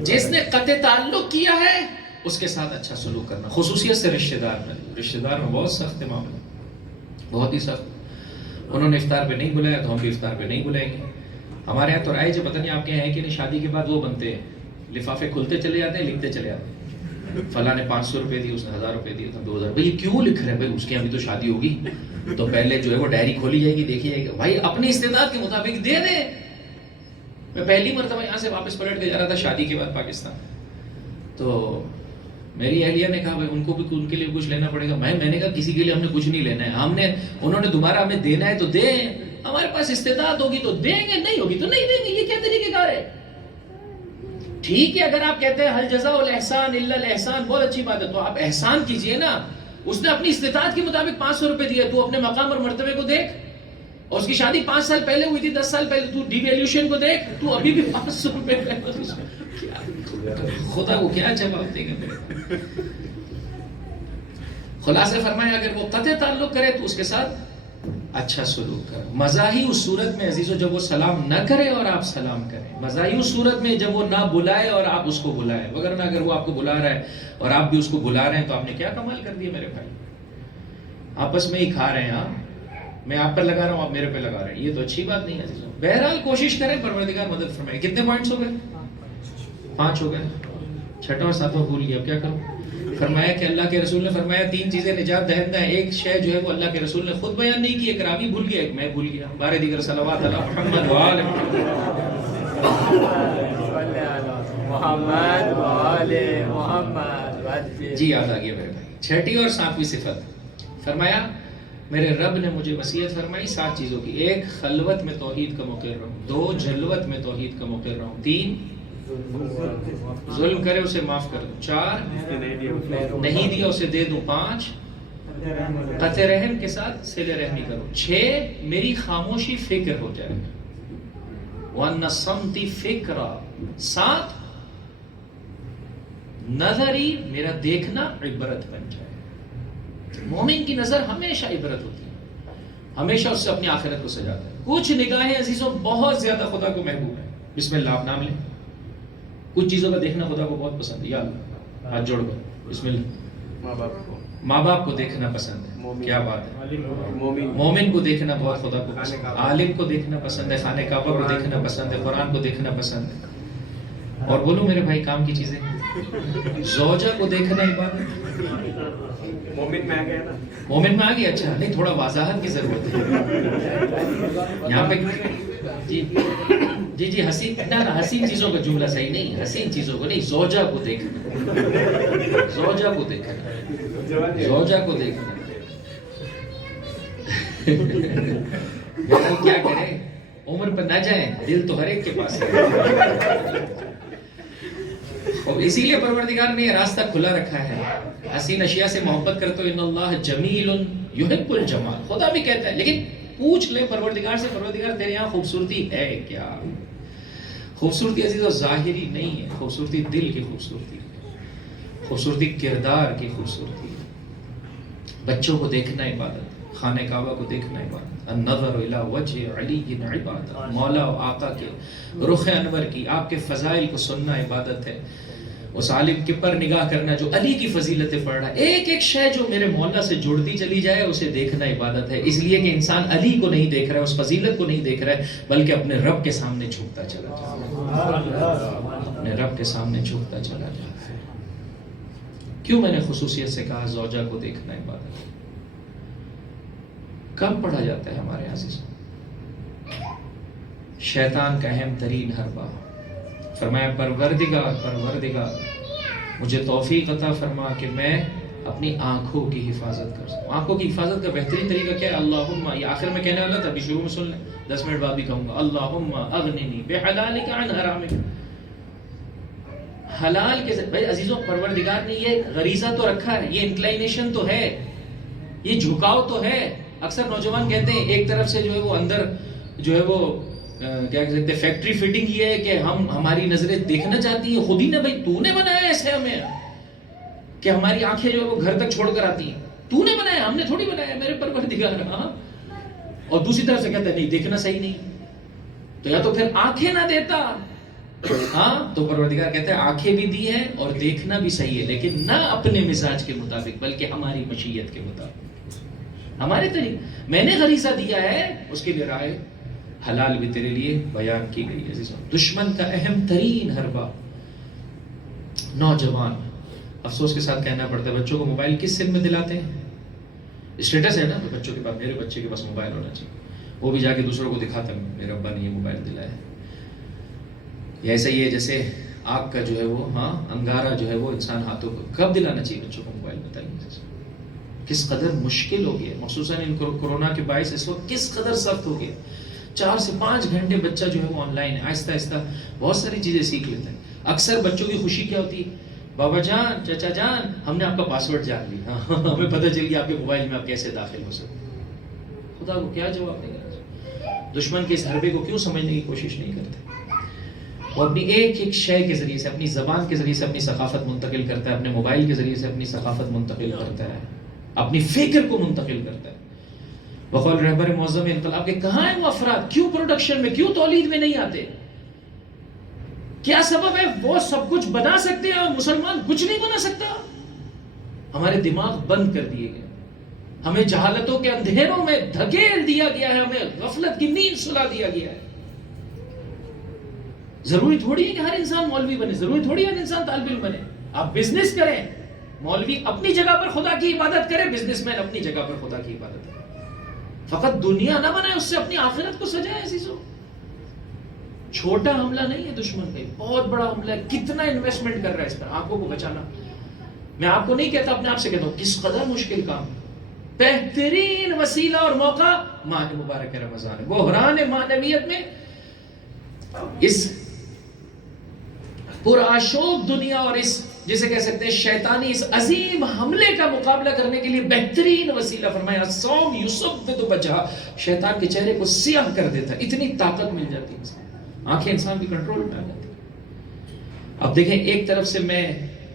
جس نے قطع تعلق کیا ہے اس کے ساتھ اچھا سلوک کرنا, خصوصیت سے رشتہ دار میں. رشتہ دار میں بہت سخت ہے معاملہ, بہت ہی سخت. انہوں نے افطار پہ نہیں بلایا تو ہم بھی افطار پہ نہیں بلائیں گے. ہمارے یہاں تو رائے جو پتہ نہیں آپ کے یہاں ہے کہ نہیں, شادی کے بعد وہ بنتے ہیں, لفافے کھلتے چلے جاتے ہیں, لکھتے چلے جاتے ہیں. فلاں نے 500 روپے دی, اس نے 1000 روپے دیے, 2000. بھائی کیوں لکھ رہے ہیں بھائی, اس کے یہاں بھی تو شادی ہوگی تو پہلے جو ہے وہ ڈائری کھولی جائے گی, دیکھی جائے گی. بھائی اپنی استعداد کے مطابق دے دیں. میں پہلی مرتبہ یہاں سے واپس پلٹ کے جا رہا تھا شادی کے بعد پاکستان, تو میری اہلیہ نے کہا بھائی ان کو بھی ان کے لیے کچھ لینا پڑے گا. میں نے کہا کسی کے لیے ہم نے کچھ نہیں لینا ہے, انہوں نے دوبارہ ہمیں دینا ہے تو دیں, ہمارے پاس استعداد ہوگی تو دیں گے, نہیں ہوگی تو نہیں دیں گے. یہ کیا طریقے کار ہے؟ ٹھیک ہے اگر آپ کہتے ہیں حل جزاء الاحسان الا الاحسان, بہت اچھی بات ہے, تو آپ احسان کیجئے نا. اس نے اپنی استطاعت کے مطابق 500 روپے دیا, تو اپنے مقام اور مرتبے کو دیکھ. اور اس کی شادی 5 سال پہلے ہوئی تھی, 10 سال پہلے, تو ڈی ویلیوشن کو دیکھ, تو ابھی بھی 500 روپے خدا کو کیا جواب دے گا. خلاصے فرمایا اگر وہ قطع تعلق کرے تو اس کے ساتھ اچھا سلوک کرو. مزاحی اس صورت میں عزیزو جب وہ سلام نہ کرے اور آپ سلام کریں. مزاحی اس صورت میں جب وہ نہ بلائے اور آپ اس کو بلائیں. وگرنہ اگر وہ آپ کو بلا رہا ہے اور آپ بھی اس کو بلا رہے ہیں تو آپ نے کیا کمال کر دیا میرے بھائی. آپس میں ہی کھا رہے ہیں, ہاں میں آپ پر لگا رہا ہوں, آپ میرے پہ لگا رہے ہیں, یہ تو اچھی بات نہیں ہے عزیزو. بہرحال کوشش کریں, پروردگار مدد فرمائے. کتنے پوائنٹس ہو گئے؟ 5 ہو گئے. 6واں اور 7واں بھول گیا, اب کیا کروں. فرمایا کہ اللہ کے رسول نے فرمایا 3 چیزیں نجات دہندہ ہیں. ایک شے جو ہے وہ اللہ کے رسول نے خود بیان نہیں کی, ایک راوی بھول گیا, ایک میں بھول گیا. بارے دیگر صلوات علی محمد و آل محمد. جی یاد آ گیا میرے بھائی. 6 اور 7ویں صفت فرمایا میرے رب نے مجھے وصیت فرمائی 7 چیزوں کی. 1 خلوت میں توحید کا مقر رہوں, 2 جلوت میں توحید کا مقر رہوں, 3 ظلم کرے اسے معاف کر دوں, 4 نہیں دیا اسے دے دوں, 5 قطع رحم کے ساتھ صلہ رحمی کروں, 6 میری خاموشی فکر ہو جائے, وَأَنَّ صَمْتِ فِكْرًا, 7 نظری میرا دیکھنا عبرت بن جائے. مومن کی نظر ہمیشہ عبرت ہوتی ہے, ہمیشہ اس سے اپنی آخرت کو سجاتا ہے. کچھ نگاہیں عزیزوں بہت زیادہ خدا کو محبوب ہے. بسم اللہ آپ نام لیں. کچھ چیزوں کا دیکھنا خدا کو بہت پسند ہے. یا اللہ ہاتھ جوڑ کر بسم اللہ. ماں باپ کو دیکھنا پسند ہے, کیا بات ہے. مومن کو دیکھنا بہت خدا کو پسند ہے, عالم کو دیکھنا پسند ہے, خانہ کعبہ کو دیکھنا پسند ہے, قرآن کو دیکھنا پسند ہے. اور بولو میرے بھائی کام کی چیزیں, زوجہ کو دیکھنا عبادت. مومن میں آ گیا. اچھا نہیں, تھوڑا وضاحت کی ضرورت ہے یہاں پہ. جی حسین چیزوں کا جملہ صحیح نہیں, حسین چیزوں کو نہیں, زوجہ کو دیکھنا, زوجہ کو دیکھنا, زوجہ کو دیکھنا. کیا کریں, عمر پر نہ جائیں, دل تو ہر ایک کے پاس ہے. اسی لیے پروردگار نے یہ راستہ کھلا رکھا ہے. حسین اشیاء سے محبت کرتے ہو، ان اللہ جمیل یحب الجمال، خدا بھی کہتا ہے. لیکن پوچھ لے پروردگار سے، پروردگار تیرے یہاں خوبصورتی ہے کیا؟ خوبصورتی عزیزو ظاہری نہیں ہے، خوبصورتی دل کی خوبصورتی ہے، خوبصورتی کردار کی خوبصورتی ہے. بچوں کو دیکھنا عبادت، خانہ کعبہ کو دیکھنا عبادت. النظر الی وجہ علی عبادت، مولا و آقا کے رخ انور کی، آپ کے فضائل کو سننا عبادت ہے. اس عالم کے پر نگاہ کرنا جو علی کی فضیلتیں پڑھ رہا ہے، ایک ایک شے جو میرے مولا سے جڑتی چلی جائے اسے دیکھنا عبادت ہے. اس لیے کہ انسان علی کو نہیں دیکھ رہا ہے، اس فضیلت کو نہیں دیکھ رہا ہے، بلکہ اپنے رب کے سامنے جھکتا چلا جا رہا ہے، اپنے رب کے سامنے جھکتا چلا جا رہا ہے. کیوں میں نے خصوصیت سے کہا زوجہ کو دیکھنا عبادت ہے؟ کم پڑھا جاتا ہے ہمارے عزیزوں. شیطان کا اہم ترین حربہ. فرمایا پروردگار مجھے توفیق عطا فرما کہ میں اپنی آنکھوں کی حفاظت کر سکوں. آنکھوں کی حفاظت کا بہترین طریقہ کیا ہے؟ اللہم، یہ آخر میں کہنے والا تھا، ابھی شروع میں سن لیں، 10 منٹ بعد بھی کہوں گا. اللہم اغننی بحلالک عن حرامک. حلال کے بھائی عزیزوں، پروردگار نے یہ غریزہ تو رکھا ہے، یہ انکلائنیشن تو ہے، یہ جھکاؤ تو ہے. اکثر نوجوان کہتے ہیں ایک طرف سے جو ہے وہ اندر جو ہے وہ کیا کہہ سکتے ہیں فیکٹری فٹنگ یہ ہے کہ ہماری نظریں دیکھنا چاہتی ہیں. خود ہی نے بھائی تو نے بنایا ایسے ہمیں کہ ہماری آنکھیں جو ہے وہ گھر تک چھوڑ کر آتی ہیں. تو نے بنایا، ہم نے تھوڑی بنایا، میرے پروردگار. ہاں. اور دوسری طرف سے کہتا ہے نہیں دیکھنا صحیح نہیں، تو یا تو پھر آنکھیں نہ دیتا. ہاں تو پروردگار کہتا ہے آنکھیں بھی دی ہیں اور دیکھنا بھی صحیح ہے، لیکن نہ اپنے مزاج کے مطابق بلکہ ہماری مشیت کے مطابق، ہمارے طریقے. میں نے غریزہ دیا ہے، اس کے لیے رائے حلال بھی تیرے لیے بیان کی گئی ہے. دشمن کا اہم ترین حربہ نوجوان. افسوس کے ساتھ کہنا پڑتا ہے بچوں کو موبائل کس سن میں دلاتے ہیں؟ اسٹیٹس ہے نا، تو بچوں کے پاس، میرے بچے کے پاس موبائل ہونا چاہیے، وہ بھی جا کے دوسروں کو دکھاتا ہے میرے ابا نے یہ موبائل دلایا ہے. یہ ایسا ہی ہے جیسے آگ کا جو ہے وہ انگارہ جو ہے وہ انسان ہاتھوں کو. کب دلانا چاہیے بچوں کو موبائل؟ بتائیے کس قدر مشکل ہو گیا، مخصوصاً ان کورونا کے باعث اس وقت کس قدر سخت ہو گیا. 4 سے 5 گھنٹے بچہ جو ہے وہ آن لائن ہے، آہستہ آہستہ بہت ساری چیزیں سیکھ لیتا ہے. اکثر بچوں کی خوشی کیا ہوتی ہے؟ بابا جان، چچا جان، ہم نے آپ کا پاسورڈ جان لیا، ہمیں پتہ چل گیا آپ کے موبائل میں آپ کیسے داخل ہو سکتے. خدا کو کیا جواب دے گا؟ دشمن کے اس حربے کو کیوں سمجھنے کی کوشش نہیں کرتے؟ وہ اپنی ایک ایک شے کے ذریعے سے، اپنی زبان کے ذریعے سے اپنی ثقافت منتقل کرتا ہے، اپنے موبائل کے ذریعے سے اپنی ثقافت منتقل کرتا ہے، اپنی فکر کو منتقل کرتا ہے. بقول رہبر معظم انقلاب کے کہاں ہیں وہ افراد؟ کیوں پروڈکشن میں، کیوں تولید میں نہیں آتے؟ کیا سبب ہے؟ وہ سب کچھ بنا سکتے ہیں اور مسلمان کچھ نہیں بنا سکتا. ہمارے دماغ بند کر دیے گئے، ہمیں جہالتوں کے اندھیروں میں دھکیل دیا گیا ہے، ہمیں غفلت کی نیند سلا دیا گیا ہے. ضروری تھوڑی ہے کہ ہر انسان مولوی بنے، ضروری تھوڑی ہے ہر انسان طالب علم بنے. آپ بزنس کریں، مولوی اپنی جگہ پر خدا کی عبادت کرے، بزنس مین اپنی جگہ پر خدا کی عبادت کرے. فقط دنیا نہ بنائے، اس سے اپنی آخرت کو سجائے. عزیزو، چھوٹا حملہ نہیں ہے دشمن کا، بہت بڑا حملہ ہے. کتنا انویسٹمنٹ کر رہا ہے اس پر، آنکھوں کو بچانا. میں آپ کو نہیں کہتا، اپنے آپ سے کہتا ہوں کس قدر مشکل کام. بہترین وسیلہ اور موقع ماہ مبارک رمضان ہے. بحران معنویت میں اس پرآشوب دنیا اور اس جسے کہہ سکتے ہیں شیطانی اس عظیم حملے کا مقابلہ کرنے کے لیے بہترین وسیلہ فرمایا الصوم یصبد وجہ. شیطان کے چہرے کو سیاہ کر دیتا ہے، اتنی طاقت مل جاتی ہے، آنکھیں انسان کی کنٹرول میں آ جاتی. اب دیکھیں، ایک طرف سے میں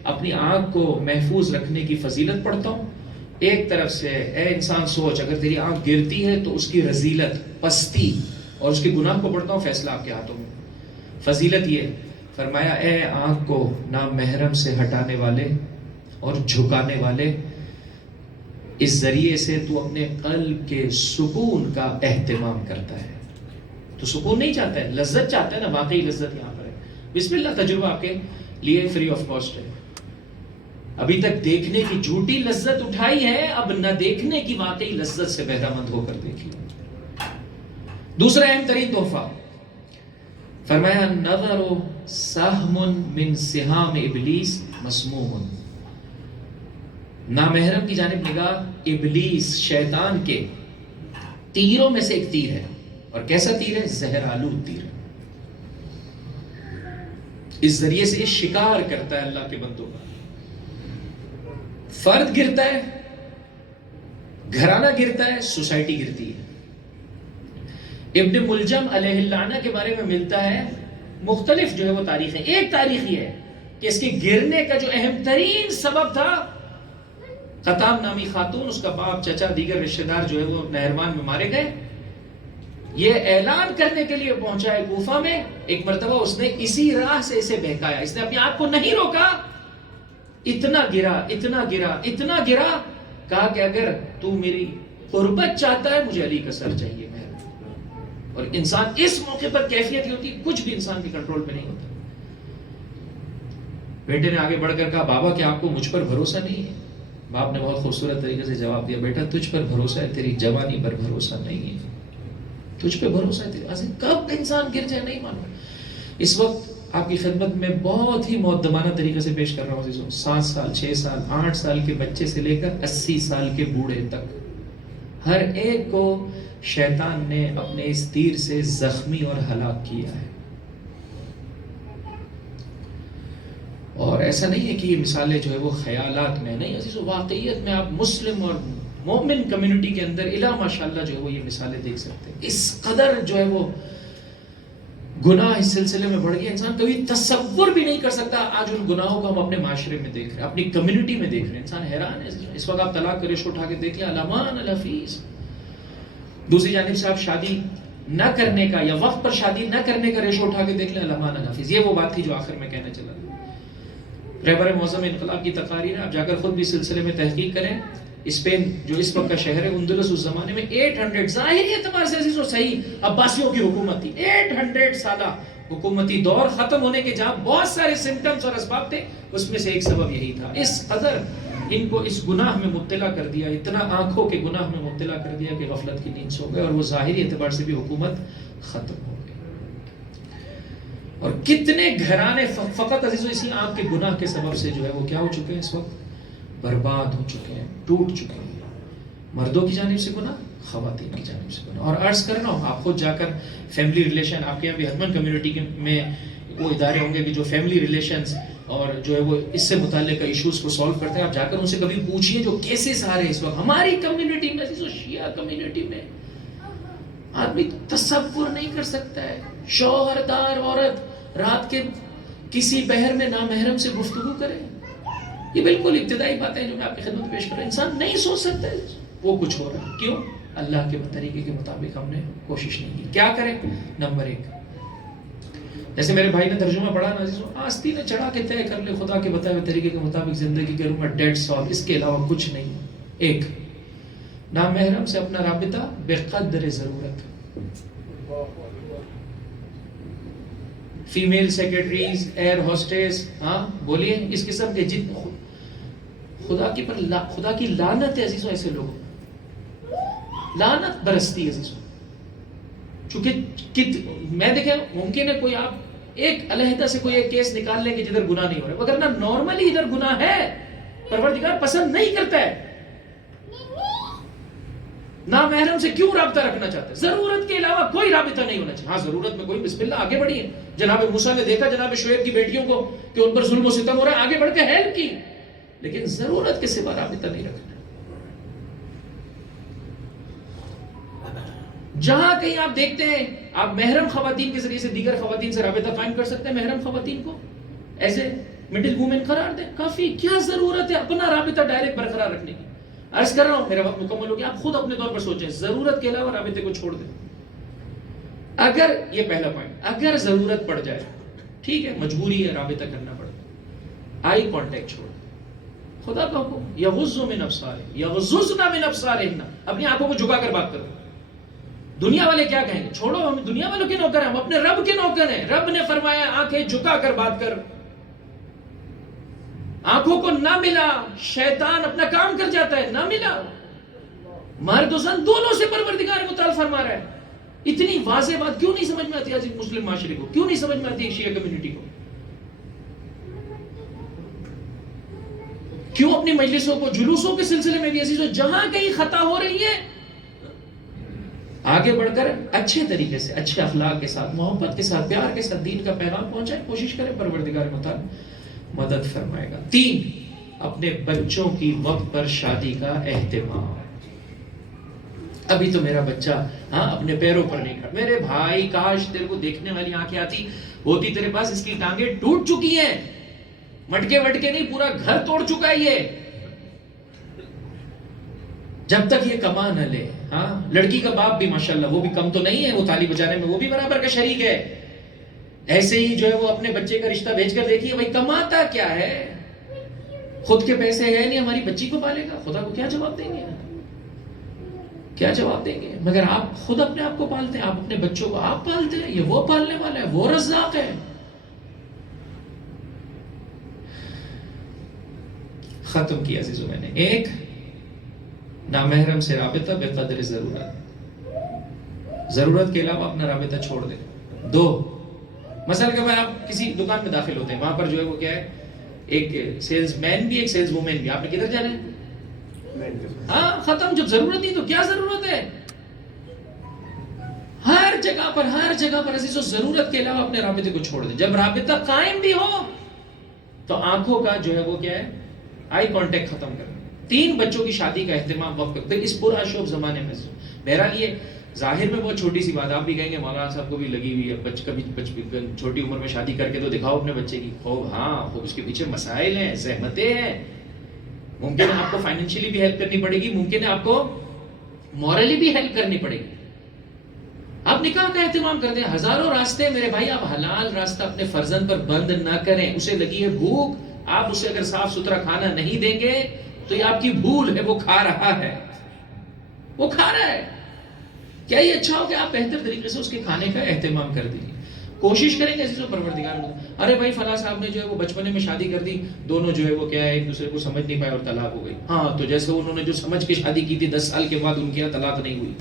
اپنی آنکھ کو محفوظ رکھنے کی فضیلت پڑھتا ہوں، ایک طرف سے اے انسان سوچ، اگر تیری آنکھ گرتی ہے تو اس کی رذیلت، پستی اور اس کے گناہ کو پڑھتا ہوں. فیصلہ آپ کے ہاتھوں میں. فضیلت یہ فرمایا اے آنکھ کو نامحرم سے ہٹانے والے اور جھکانے والے، اس ذریعے سے تو اپنے قلب کے سکون کا اہتمام کرتا ہے. تو سکون نہیں چاہتا ہے، لذت چاہتا ہے نا. واقعی لذت یہاں پر ہے. بسم اللہ، تجربہ آپ کے لیے فری آف کاسٹ ہے. ابھی تک دیکھنے کی جھوٹی لذت اٹھائی ہے، اب نہ دیکھنے کی واقعی لذت سے بہرہ مند ہو کر دیکھیے. دوسرا اہم ترین تحفہ فرمایا نظر سہم من سہام ابلیس مسموم. نامحرم کی جانب نگاہ ابلیس شیطان کے تیروں میں سے ایک تیر ہے. اور کیسا تیر ہے؟ زہر آلود تیر. اس ذریعے سے شکار کرتا ہے اللہ کے بندوں کا. فرد گرتا ہے، گھرانہ گرتا ہے، سوسائٹی گرتی ہے. ابن ملجم علیہ اللعنہ کے بارے میں ملتا ہے مختلف جو ہے وہ تاریخیں. ایک تاریخ یہ ہے کہ اس کے گرنے کا جو اہم ترین سبب تھا، قطام نامی خاتون، اس کا باپ، چچا، دیگر رشتہ دار جو ہے وہ نہروان میں مارے گئے. یہ اعلان کرنے کے لیے پہنچا ہے کوفہ میں. ایک مرتبہ اس نے اسی راہ سے اسے بہکایا، اس نے اپنی آپ کو نہیں روکا، اتنا گرا اتنا گرا اتنا گرا، کہا کہ اگر تو میری قربت چاہتا ہے مجھے علی کا سر چاہیے. اور انسان اس موقع پر کیفیت ہوتی، کچھ بھی انسان کے کنٹرول میں نہیں ہوتا. بیٹے نے آگے بڑھ کر کہا بابا کیا آپ کو مجھ پر بھروسہ نہیں ہے؟ باپ نے بہت خوبصورت طریقے سے جواب دیا، بیٹا تجھ پر بھروسہ ہے، تیری جوانی پر بھروسہ نہیں ہے. تجھ پہ بھروسہ ہے تیری. کب انسان گر جائے نہیں معلوم. اس وقت آپ کی خدمت میں بہت ہی مؤدبانہ طریقے سے پیش کر رہا ہوں عزیزوں. 7 سال 6 سال 8 سال کے بچے سے لے کر 80 سال کے بوڑھے تک، ہر ایک کو شیطان نے اپنے اس تیر سے زخمی اور ہلاک کیا ہے. اور ایسا نہیں ہے کہ یہ مثالیں جو ہے وہ خیالات میں نہیں عزیزو، واقعیت میں آپ مسلم اور مومن کمیونٹی کے اندر الا ماشاءاللہ جو ہے وہ یہ مثالیں دیکھ سکتے ہیں. اس قدر جو ہے وہ گناہ اس سلسلے میں بڑھ گیا، انسان کبھی تصور بھی نہیں کر سکتا. آج ان گناہوں کو ہم اپنے معاشرے میں دیکھ رہے ہیں، اپنی کمیونٹی میں دیکھ رہے ہیں. انسان حیران ہے. اس وقت آپ طلاق کا ریشو اٹھا کے دیکھ لیں، علمان الحفیظ. دوسری جانب سے آپ شادی نہ کرنے کا یا وقت پر شادی نہ کرنے کا ریشو اٹھا کے دیکھ لیں، علمان الحفیظ. یہ وہ بات تھی جو آخر میں کہنا چلا. رہبر معظم انقلاب کی تقاریر ہے، آپ جا کر خود بھی سلسلے میں تحقیق کریں. اسپین جو اس وقت کا شہر ہے، اندلس، اس زمانے میں 800 ظاہری اعتبار سے عزیز و صحیح عباسیوں کی حکومت تھی. 800 سالہ حکومتی دور ختم ہونے کے جہاں بہت سارے سمٹمز اور اسباب تھے، اس میں سے ایک سبب یہی تھا. اس قدر ان کو اس گناہ میں مبتلا کر دیا، اتنا آنکھوں کے گناہ میں مبتلا کر دیا کہ غفلت کی نیند سو گئے اور وہ ظاہری اعتبار سے بھی حکومت ختم ہو گئی. اور کتنے گھرانے فقط عزیزو اسی آنکھ کے گناہ کے سبب سے جو ہے وہ کیا ہو چکے ہیں، اس وقت برباد ہو چکے ہیں، ٹوٹ چکے ہیں. مردوں کی جانب سے گناہ، خواتین کی جانب سے گناہ. اور عرض کر رہا ہوں، آپ خود جا کر فیملی ریلیشن، آپ کے یہاں بھی حتمن کمیونٹی میں وہ ادارے ہوں گے کہ جو فیملی ریلیشنز اور جو ہے وہ اس سے متعلق ایشوز کو سولو کرتے ہیں. آپ جا کر ان سے کبھی پوچھئے جو کیسز آ رہے ہیں اس وقت ہماری کمیونٹی میں، شیعہ کمیونٹی میں. آدمی تصور نہیں کر سکتا ہے شوہردار عورت رات کے کسی بہر میں نامحرم سے گفتگو کرے. یہ بالکل ابتدائی باتیں جو میں آپ کی خدمت پیش کر رہا ہوں. انسان نہیں سوچ سکتا ہے وہ کچھ ہو رہا ہے. کیوں؟ اللہ کے طریقے کے مطابق ہم نے کوشش نہیں کی. کیا کریں؟ نمبر 1، جیسے میرے بھائی نے ترجمہ پڑھا نا عزیزو، آستین چڑھا کے طے کر لے خدا کے بتائے ہوئے طریقے کے مطابق زندگی کروں گا، ڈیڈ سال، اس کے علاوہ کچھ نہیں. 1، نامحرم سے اپنا رابطہ بے قدر ضرورت. فیمیل سیکرٹریز، ایئر ہوسٹس، ہاں بولیے، اس قسم کے خدا کی لعنت ہے عزیزو. ایسے لوگوں لعنت برستی ہے عزیزو. چونکہ میں دیکھیں ممکن ہے کوئی آپ ایک علیحدہ سے کوئی ایک کیس نکال لیں کہ جدھر گناہ نہیں ہو رہا، مگر نہ نارملی ادھر گناہ ہے، پروردگار پسند نہیں کرتا ہے. نامحرم سے کیوں رابطہ رکھنا چاہتا ہے؟ ضرورت کے علاوہ کوئی رابطہ نہیں ہونا چاہیے. ہاں ضرورت میں کوئی بسم اللہ آگے بڑھی ہے. جناب موسیٰ نے دیکھا جناب شعیب کی بیٹیوں کو کہ ان پر ظلم و ستم ہو رہا ہے، آگے بڑھ کے ہیلپ کی، لیکن ضرورت کے سوا رابطہ نہیں رکھنا. جہاں کہیں آپ دیکھتے ہیں آپ محرم خواتین کے ذریعے سے دیگر خواتین سے رابطہ قائم کر سکتے ہیں، محرم خواتین کو ایسے مڈل وومن قرار دیں، کافی. کیا ضرورت ہے اپنا رابطہ ڈائریکٹ برقرار رکھنے کی؟ عرض کر رہا ہوں میرا وقت مکمل ہو گیا. آپ خود اپنے طور پر سوچیں، ضرورت کے علاوہ رابطے کو چھوڑ دیں. اگر یہ پہلا پوائنٹ، اگر ضرورت پڑ جائے ٹھیک ہے، مجبوری ہے، رابطہ کرنا پڑے، آئی کانٹیکٹ چھوڑ. خدا کا حکم یغض من ابصارہم یغضضن من ابصارہن، اپنی آنکھوں کو جھکا کر بات کرو. دنیا والے کیا کہیں گے؟ چھوڑو، ہم دنیا والوں کے نوکر ہیں، ہم اپنے رب کے نوکر ہیں. رب نے فرمایا آنکھیں جھکا کر بات کر. آنکھوں کو نہ ملا، شیطان اپنا کام کر جاتا ہے. نہ ملا، مرد و زن دونوں سے پروردگار متعال فرما رہا ہے. اتنی واضح بات کیوں نہیں سمجھ میں آتی آج مسلم معاشرے کو؟ کیوں نہیں سمجھ میں آتی شیعہ کمیونٹی کو؟ کیوں اپنی مجلسوں کو، جلوسوں کے سلسلے میں بھی عزیزو جہاں کہیں خطا ہو رہی ہے آگے بڑھ کر اچھے طریقے سے، اچھے اخلاق کے ساتھ، محبت کے ساتھ، پیار کے ساتھ دین کا پیغام پہنچائے، کوشش کریں، پروردگار متعال مدد فرمائے گا۔ 3، اپنے بچوں کی وقت پر شادی کا اہتمام۔ ابھی تو میرا بچہ اپنے پیروں پر نہیں کھڑا، میرے بھائی کاش تیرے کو دیکھنے والی آنکھیں آتی ہوتی تیرے پاس، اس کی ٹانگیں ٹوٹ چکی ہیں، مٹکے وٹکے نہیں، پورا گھر توڑ چکا ہے یہ، جب تک یہ کما نہ لے۔ لڑکی کا باپ بھی ماشاءاللہ وہ بھی کم تو نہیں ہے، وہ تالی بجانے میں وہ بھی برابر کا شریک ہے۔ ایسے ہی جو ہے وہ اپنے بچے کا رشتہ بھیج کر دیکھیے، بھائی کماتا کیا ہے، خود کے پیسے ہے نہیں، ہماری بچی کو پالے گا، خدا کو کیا جواب دیں گے، کیا جواب دیں گے؟ مگر آپ خود اپنے آپ کو پالتے ہیں، آپ اپنے بچوں کو آپ پالتے ہیں، یہ وہ پالنے والا ہے، وہ رزاق ہے۔ ختم کیا عزیزوں میں نے، 1، نامحرم سے رابطہ بقدر ضرورت کے علاوہ اپنا رابطہ چھوڑ دیں۔ 2، مثلا کہ آپ کسی دکان میں داخل ہوتے ہیں، وہاں پر جو ہے وہ کیا ہے، ایک سیلز مین بھی ایک سیلز وومن بھی، آپ نے کدھر جانا ہے؟ ختم۔ جب ضرورت نہیں تو کیا ضرورت ہے؟ ہر جگہ پر عزیزو ضرورت کے علاوہ اپنے رابطے کو چھوڑ دیں۔ جب رابطہ قائم بھی ہو تو آنکھوں کا جو ہے وہ کیا ہے، آئی کانٹیکٹ ختم کرنا۔ 3، بچوں کی شادی کا اہتمام وقت پہ۔ اس پورا شوب زمانے میں بہرحال یہ ظاہر میں بہت چھوٹی سی بات، آپ بھی کہیں گے مولانا صاحب کو بھی لگی ہوئی ہے، کبھی چھوٹی عمر میں شادی کر کے تو دکھاؤ اپنے بچے کی، خوب اس کے پیچھے مسائل ہیں، زحمتیں ہیں، ممکن ہے آپ کو فائنینشلی بھی ہیلپ کرنی پڑے گی، ممکن ہے آپ کو مورلی بھی ہیلپ کرنی پڑے گی۔ آپ نکاح کا اہتمام کر دیں، ہزاروں راستے میرے بھائی، آپ حلال راستہ اپنے فرزند پر بند نہ کریں۔ اسے لگی ہے بھوک، آپ اسے اگر صاف ستھرا کھانا نہیں دیں گے تو یہ آپ کی بھول ہے، وہ کھا رہا ہے، وہ کھا رہا ہے۔ کیا یہ اچھا ہو کہ آپ بہتر طریقے سے اس کے کھانے کا اہتمام کر دیجیے، کوشش کریں گے عزیزو پروردگار۔ ارے بھائی فلاں صاحب نے جو ہے وہ بچپنے میں شادی کر دی، دونوں جو ہے وہ کیا ہے ایک دوسرے کو سمجھ نہیں پائے اور طلاق ہو گئی۔ تو جیسے انہوں نے جو سمجھ کے شادی کی تھی 10 سال کے بعد ان کی یہاں طلاق نہیں ہوئی،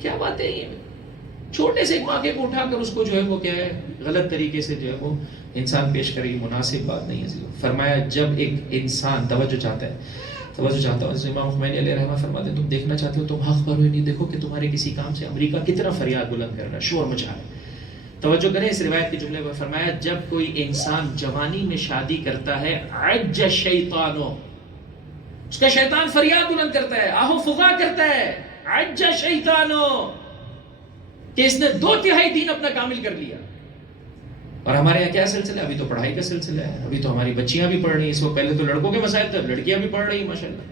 کیا بات ہے یہ؟ چھوٹے سے ایک واقعے کو اٹھا کر اس کو جو ہے وہ کیا ہے غلط طریقے سے جو ہے وہ انسان پیش کرے، مناسب بات نہیں ہے۔ فرمایا جب ایک انسان توجہ چاہتا ہے، امام خمینی علیہ رحمہ فرماتے ہیں تم دیکھنا چاہتے ہو، تم حق پر ہو نہیں، دیکھو کہ تمہارے کسی کام سے امریکہ کتنا فریاد بلند کر رہا ہے، شور مچا رہا ہے۔ توجہ کریں اس روایت کے جملے پر، فرمایا جب کوئی انسان جوانی میں شادی کرتا ہے، عج شیطانو، اس کا شیطان فریاد بلند کرتا ہے، آہو فغا کرتا ہے، عج شیطانو، کہ اس نے 2/3 دین اپنا کامل کر لیا۔ اور ہمارے یہاں کیا سلسلہ ہے؟ ابھی تو پڑھائی کا سلسلہ ہے، ابھی تو ہماری بچیاں بھی پڑھ رہی ہیں، اس کو پہلے تو لڑکوں کے مسائل تھے، لڑکیاں بھی پڑھ رہی ہیں ماشاءاللہ۔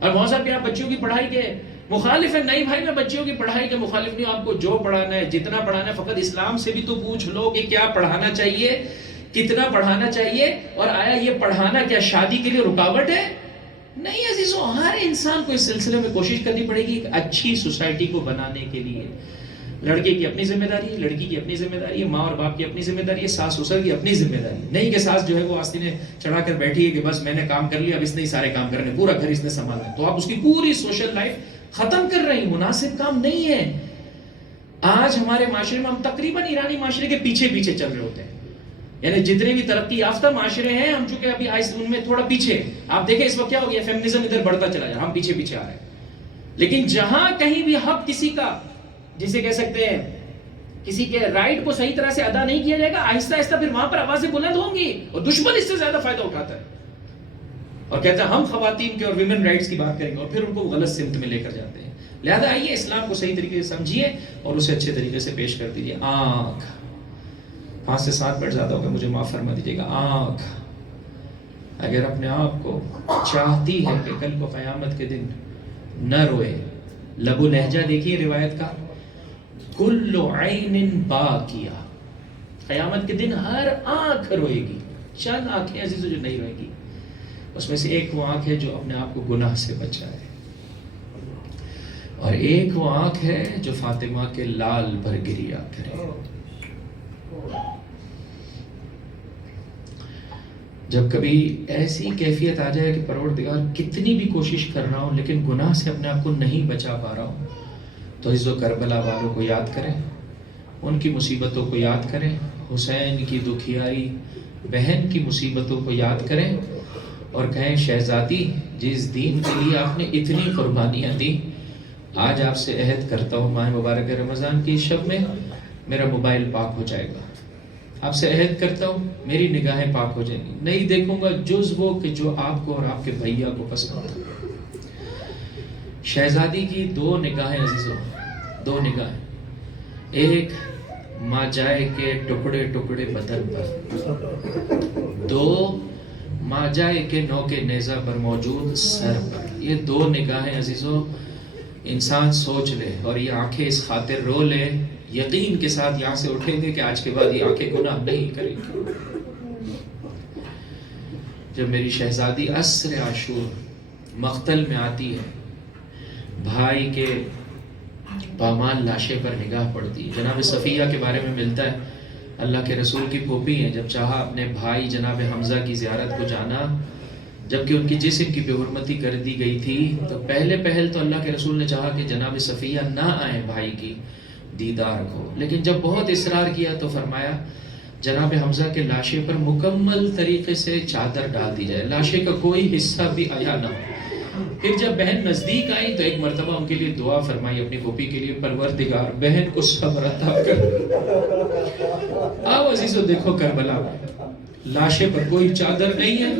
اور مولانا صاحب کہ آپ بچیوں کی پڑھائی کے مخالف ہے؟ نہیں بھائی، میں بچیوں کی پڑھائی کے مخالف نہیں ہوں، آپ کو جو پڑھانا ہے جتنا پڑھانا ہے، فقط اسلام سے بھی تو پوچھ لو کہ کیا پڑھانا چاہیے، کتنا پڑھانا چاہیے، اور آیا یہ پڑھانا کیا شادی کے لیے رکاوٹ ہے؟ نہیں عزیزو، ہر انسان کو اس سلسلے میں کوشش کرنی پڑے گی ایک اچھی سوسائٹی کو بنانے کے لیے۔ لڑکے کی اپنی ذمہ داری ہے، لڑکی کی اپنی ذمہ داری ہے، ماں اور باپ کی اپنی ذمہ داری ہے، ساس سسر کی اپنی ذمہ داری ہے۔ نہیں کہ ساس جو ہے وہ آستینے چڑھا کر بیٹھی ہے کہ بس میں نے کام کر لیا، اب اس نے ہی سارے کام کرنے، پورا گھر اس نے سنبھالنا، تو آپ اس کی پوری سوشل لائف ختم کر رہی ہیں، مناسب کام نہیں ہے۔ آج ہمارے معاشرے میں ہم تقریباً ایرانی معاشرے کے پیچھے چل رہے ہوتے ہیں، یعنی جتنے بھی ترقی یافتہ معاشرے ہیں ہم چونکہ ابھی ان میں تھوڑا پیچھے، آپ دیکھیں اس وقت کیا ہو گیا، فیمنزم ادھر بڑھتا چلا جا رہا ہے، ہم پیچھے آ رہے ہیں۔ لیکن جہاں کہیں بھی حق کسی کا، جسے کہہ سکتے ہیں کسی کے رائٹ کو صحیح طرح سے ادا نہیں کیا جائے گا، آہستہ آہستہ پھر وہاں پر آوازیں بلند ہوں گی، اور دشمن اس سے زیادہ فائدہ اٹھاتا ہے اور کہتا ہے ہم خواتین کے اور ویمن رائٹس کی بات کریں گے، اور پھر ان کو غلط سمت میں لے کر جاتے ہیں۔ لہذا آئیے اسلام کو صحیح طریقے سے سمجھیے اور اسے اچھے طریقے سے پیش کر دیجیے۔ آنکھ 5 سے 7 منٹ زیادہ ہوگا، مجھے معاف فرما دیجیے گا۔ آنکھ اگر اپنے آپ کو چاہتی ہے کہ کل کو قیامت کے دن نہ روئے، لب و لہجہ دیکھیے روایت کا، کل عین باکیہ، قیامت کے دن ہر آنکھ روئے گی، چند آنکھیں عزیزو جو نہیں روئے گی، اس میں سے ایک وہ آنکھ ہے جو اپنے آپ کو گناہ سے بچائے، اور ایک وہ آنکھ ہے جو فاطمہ کے لال پر گریا کرے۔ جب کبھی ایسی کیفیت آ جائے کہ پروردگار کتنی بھی کوشش کر رہا ہوں لیکن گناہ سے اپنے آپ کو نہیں بچا پا رہا ہوں، تو عزیزو کربلا والوں کو یاد کریں، ان کی مصیبتوں کو یاد کریں، حسین کی دکھیاری بہن کی مصیبتوں کو یاد کریں، اور کہیں شہزادی جس دین کے لیے آپ نے اتنی قربانیاں دی، آج آپ سے عہد کرتا ہوں ماہ مبارک رمضان کی شب میں میرا موبائل پاک ہو جائے گا. آپ سے عہد کرتا ہوں میری نگاہیں پاک ہو جائیں گی, نہیں دیکھوں گا جز وہ کہ جو آپ کو اور آپ کے بھیا کو پسند ہے. شہزادی کی 2 نگاہیں عزیزوں, 2 نگاہیں, ایک ماں جائے کے ٹکڑے ٹکڑے بدن پر, 2 ماں جائے کے نوک نیزہ پر موجود سر پر. یہ 2 نگاہیں عزیزوں انسان سوچ لے اور یہ آنکھیں اس خاطر رو لے, یقین کے ساتھ یہاں سے اٹھیں گے کہ آج کے بعد یہ آنکھیں گناہ نہیں کریں گی. جب میری شہزادی عصر عاشور مقتل میں آتی ہے, بھائی کے پامال لاشے پر نگاہ پڑتی. جناب صفیہ کے بارے میں ملتا ہے اللہ کے رسول کی پھوپھی ہیں, جب چاہا اپنے بھائی جناب حمزہ کی زیارت کو جانا, جبکہ ان کی جسم کی بے حرمتی کر دی گئی تھی, تو پہل تو اللہ کے رسول نے چاہا کہ جناب صفیہ نہ آئیں بھائی کی دیدار کو, لیکن جب بہت اصرار کیا تو فرمایا جناب حمزہ کے لاشے پر مکمل طریقے سے چادر ڈال دی جائے, لاشے کا کوئی حصہ بھی آیا نہ ہو. پھر جب بہن نزدیک آئی تو ایک مرتبہ ان کے لیے دعا فرمائی اپنی پھوپھی کے لیے, پروردگار بہن کو صبر عطا کر. آؤ عزیزو دیکھو کربلا لاشے پر کوئی چادر نہیں ہے,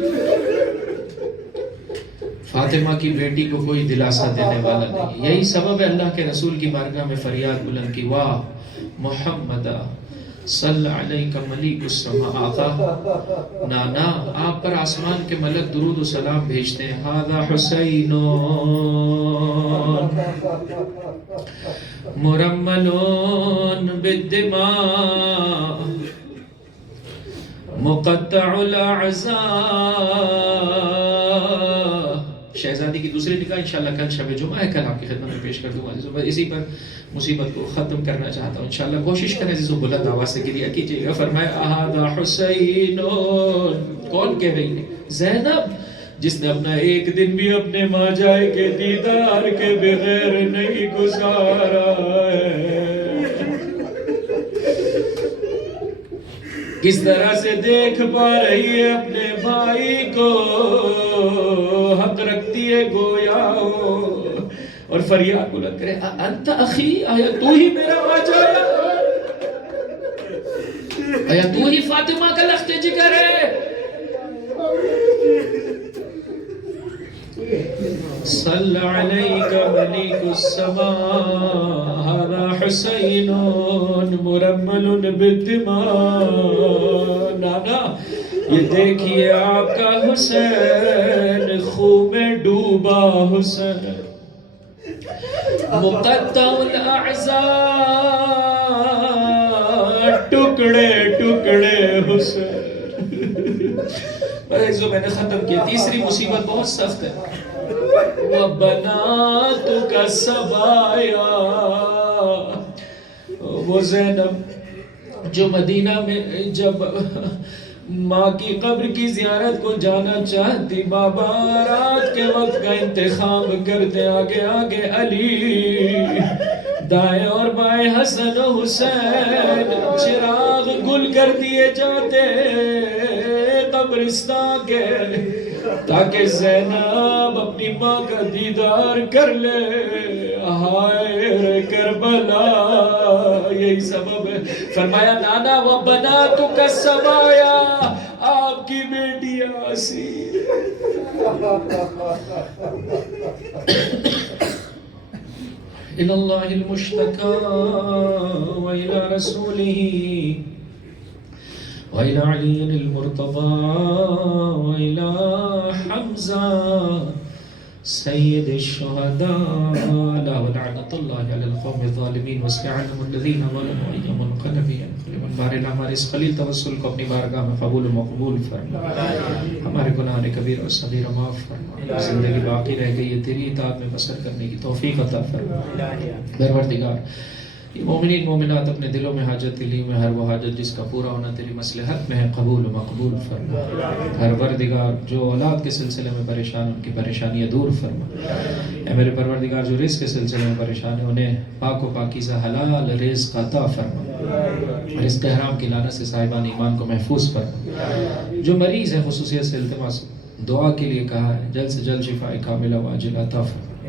فاطمہ کی بیٹی کو کوئی دلاسا دینے والا نہیں. یہی سبب ہے اللہ کے رسول کی بارگاہ میں فریاد بلند کی, واہ محمد صلی علیہ ملیک السما. آقا نانا آپ پر آسمان کے ملک درود و سلام بھیجتے ہیں. ھذا حسین مرمل بالدماء مقطع الاعضاء. شہزادی کی دوسری نکاح انشاءاللہ کل شب جمعہ ہے, کل آپ کی خدمت میں پیش کر دوں گا. اسی پر مصیبت کو ختم کرنا چاہتا ہوں انشاءاللہ. کوشش کریں جسو بلند آواز سے گریہ کیجئے گا. فرمایا احاذا حسین, کون کہہ رہی ہے؟ زینب, جس نے اپنا ایک دن بھی اپنے ماں جائے کے دیدار کے بغیر نہیں گزارا ہے. کس طرح سے دیکھ پا رہی ہے اپنے بھائی کو, حق رکھتی ہے گویا اور فریاد بلند کرے انت اخی, آیا تو ہی میرا واجہ ہے, آیا تو ہی فاطمہ کا لخت جگر ہے. صلی علیک ملیک السما ھذا حسین مرمل بالدماء. نانا یہ دیکھیے آپ کا حسین, خون میں ڈوبا حسین, مقطع الاعضاء, ٹکڑے ٹکڑے حسین. میں نے ختم کیا. تیسری مصیبت بہت سخت ہے. وَبَنَاتُكَ سَبَايَا, وہ زینب جو مدینہ میں جب ماں کی قبر کی زیارت کو جانا چاہتی, ماں بارات کے وقت کا انتخاب کرتے, آگے آگے علی, دائیں اور بائیں حسن و حسین, چراغ گل کر دیے جاتے قبرستان کے, تاکہ زینب اپنی ماں کا دیدار کر لے. ہائے کربلا, یہی سبب ہے. فرمایا نانا وَبَنَاتُكَ سَبَايَا, آپ کی بیٹی آسی. إِلَى اللَّهِ الْمُشْتَكَى وَإِلَى رَسُولِهِ وإلى علي المرتضى وإلى حمزة سيد الشهداء. لا ولعنة الله على القوم الظالمين واستعنهم الذين ظلموا أيام منقلب ينقلب. بارے ہمارے اس خلیل توسل کو اپنی بارگاہ میں قبول و مقبول فرما. ہمارے گناہ کبیر اور صغیر معاف فرما. زندگی باقی رہ گئی ہے تیری اطاعت میں بسر کرنے کی توفیق عطا فرما. پروردگار مومنین مومنات اپنے دلوں میں حاجت لی میں ہر وہ حاجت جس کا پورا ہونا تیری مصلحت میں ہے قبول و مقبول فرما. پروردگار جو اولاد کے سلسلے میں پریشان ان کی پریشانیاں دور فرما. اے میرے پروردگار جو رزق کے سلسلے میں پریشان ہیں انہیں پاک و پاکیزہ حلال رزق عطا فرما. رزق حرام کی لعنت سے صاحبان ایمان کو محفوظ فرما. جو مریض ہے خصوصیت سے التماس دعا کے لیے کہا ہے جلد سے جلد شفا کاملہ واجل عطا فرما.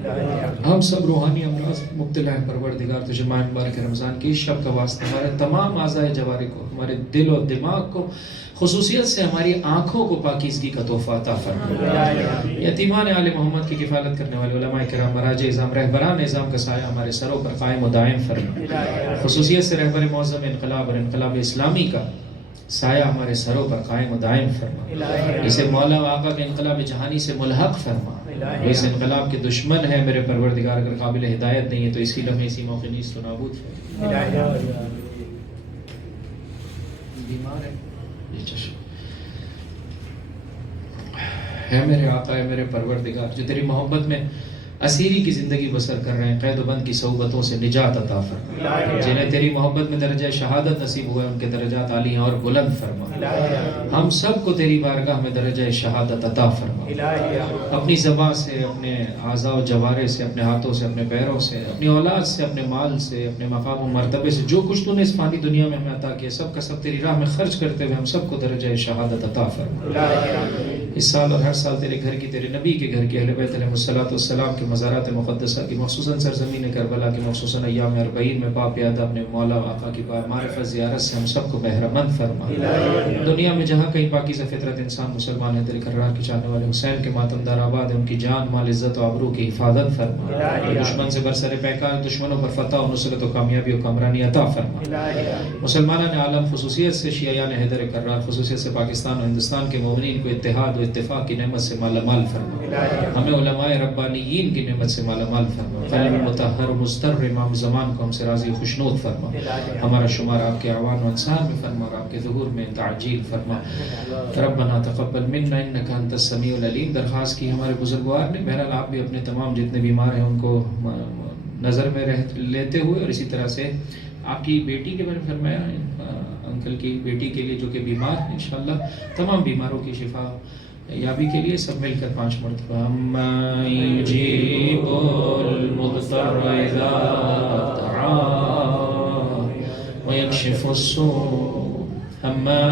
ہم سب روحانی امراض مبتلا ہیں پروردگار، تجھے ماہ مبارک رمضان کی اس شب کا واسطہ ہمارے تمام اعضائے جوارح کو، ہمارے دل و دماغ کو، خصوصیت سے ہماری آنکھوں کو پاکیزگی کا تحفہ عطا فرما۔ یتیمان آل محمد کی کفالت کرنے والے علماء کرام، مراجع اعظام، رہبران نظام کا سایہ ہمارے سروں پر قائم و دائم فرما۔ خصوصیت سے رہبر معظم انقلاب اور انقلاب اسلامی کا سایہ ہمارے سروں پر قائم و دائم فرما۔ اسے مولا و آقا کے انقلاب جہانی سے ملحق فرما۔ وہ اس انقلاب کے دشمن ہے میرے پروردگار، اگر قابل ہدایت نہیں ہے تو اسی لمحے اسی موقع نیست و نابود فرما۔ بیمار ہے یہ چشم، ہے میرے آقا، ہے میرے پروردگار، جو تیری محبت میں اسیری کی زندگی بسر کر رہے ہیں، قید و بند کی صحبتوں سے نجات عطا فرما۔ جنہیں تیری محبت میں درجہ شہادت نصیب ہوا ہے ان کے درجات عالی ہیں اور بلند فرما۔ ہم سب کو تیری بارگاہ میں درجہ شہادت عطا فرما۔ اپنی زبان سے، اپنے اعضاء و جوارح سے، اپنے ہاتھوں سے، اپنے پیروں سے، اپنی اولاد سے، اپنے مال سے، اپنے مقام و مرتبے سے، جو کچھ تو نے اس فانی دنیا میں ہمیں عطا کیا، سب کا سب تیری راہ میں خرچ کرتے ہوئے ہم سب کو درجہ شہادت عطا فرما۔ اس سال اور ہر سال تیرے گھر کی، تیرے نبی کے گھر کی، اہل بیت علیہ السلام کے مزارات مقدسہ کی، خصوصاً سرزمین کربلا کی، خصوصاً ایام 40 میں باپ یاد اپنے مولا و آقا کی معرفت زیارت سے ہم سب کو بہرمند فرما۔ دنیا میں جہاں کہیں پاکیزہ فطرت انسان مسلمان ہے، تیرے قرار کی چاہنے والے حسین کے ماتم دار آباد ہے، ان کی جان مال عزت و آبرو کی حفاظت فرما۔ دشمن سے برسر پیکار، دشمنوں پر فتح و نصرت و کامیابی و کامرانی عطا فرما۔ مسلمانان عالم، خصوصیت سے شیعیان حیدر کرار، خصوصیت سے پاکستان و ہندوستان کے مومنین کو اتحاد و اتفاق کی نعمت سے مالا مال فرما۔ ہمیں علماء ربانیین کی نعمت سے مالا مال فرما۔ قلم مطہر و مستر امام زمان کو ہم سے راضی خوشنود فرما۔ ہمارا شمار آپ کے اعوان و انصار میں فرما اور آپ کے ظہور میں تعجیل فرما۔ ربنا تقبل منا انک انت السمیع العلیم۔ درخواست کی ہمارے بزرگوار نے، بہرحال آپ بھی اپنے تمام جتنے بیمار ہیں ان کو نظر میں لیتے ہوئے، اور اسی طرح سے آپ کی بیٹی کے بارے میں فرمایا، انکل کی بیٹی کے لیے جو کہ بیمار ہیں، انشاءاللہ تمام بیماروں کی شفا یابی کے لیے سب مل کر 5 مرتبہ اما یجیب المضطر اذا دعا ویکشف السوء، اما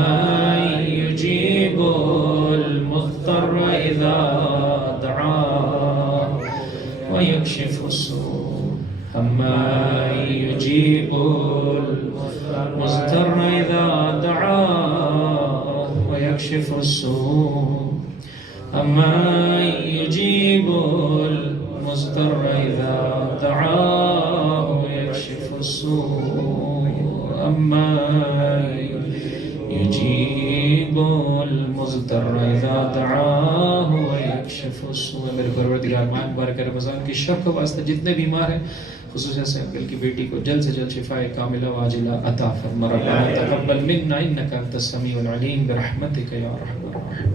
یجیب المضطر اذا دعا ویکشف السوء، اما یجیب المضطر اذا دعا ويكشف السوء، أما يجيب المضطر إذا دعاه ويكشف السوء، أما يجيب المضطر إذا دعاه ويكشف السوء۔ میرے پروردگار، ماہ مبارک رمضان کی شب کا واسطہ جتنے بیمار ہیں، خصوصاً سے انکل کی بیٹی کو جلد سے جلد شفاء کاملہ واجلہ عطا فرما۔ ربنا تقبل منا انک انت السمیع العلیم برحمتک یا ارحم الراحمین۔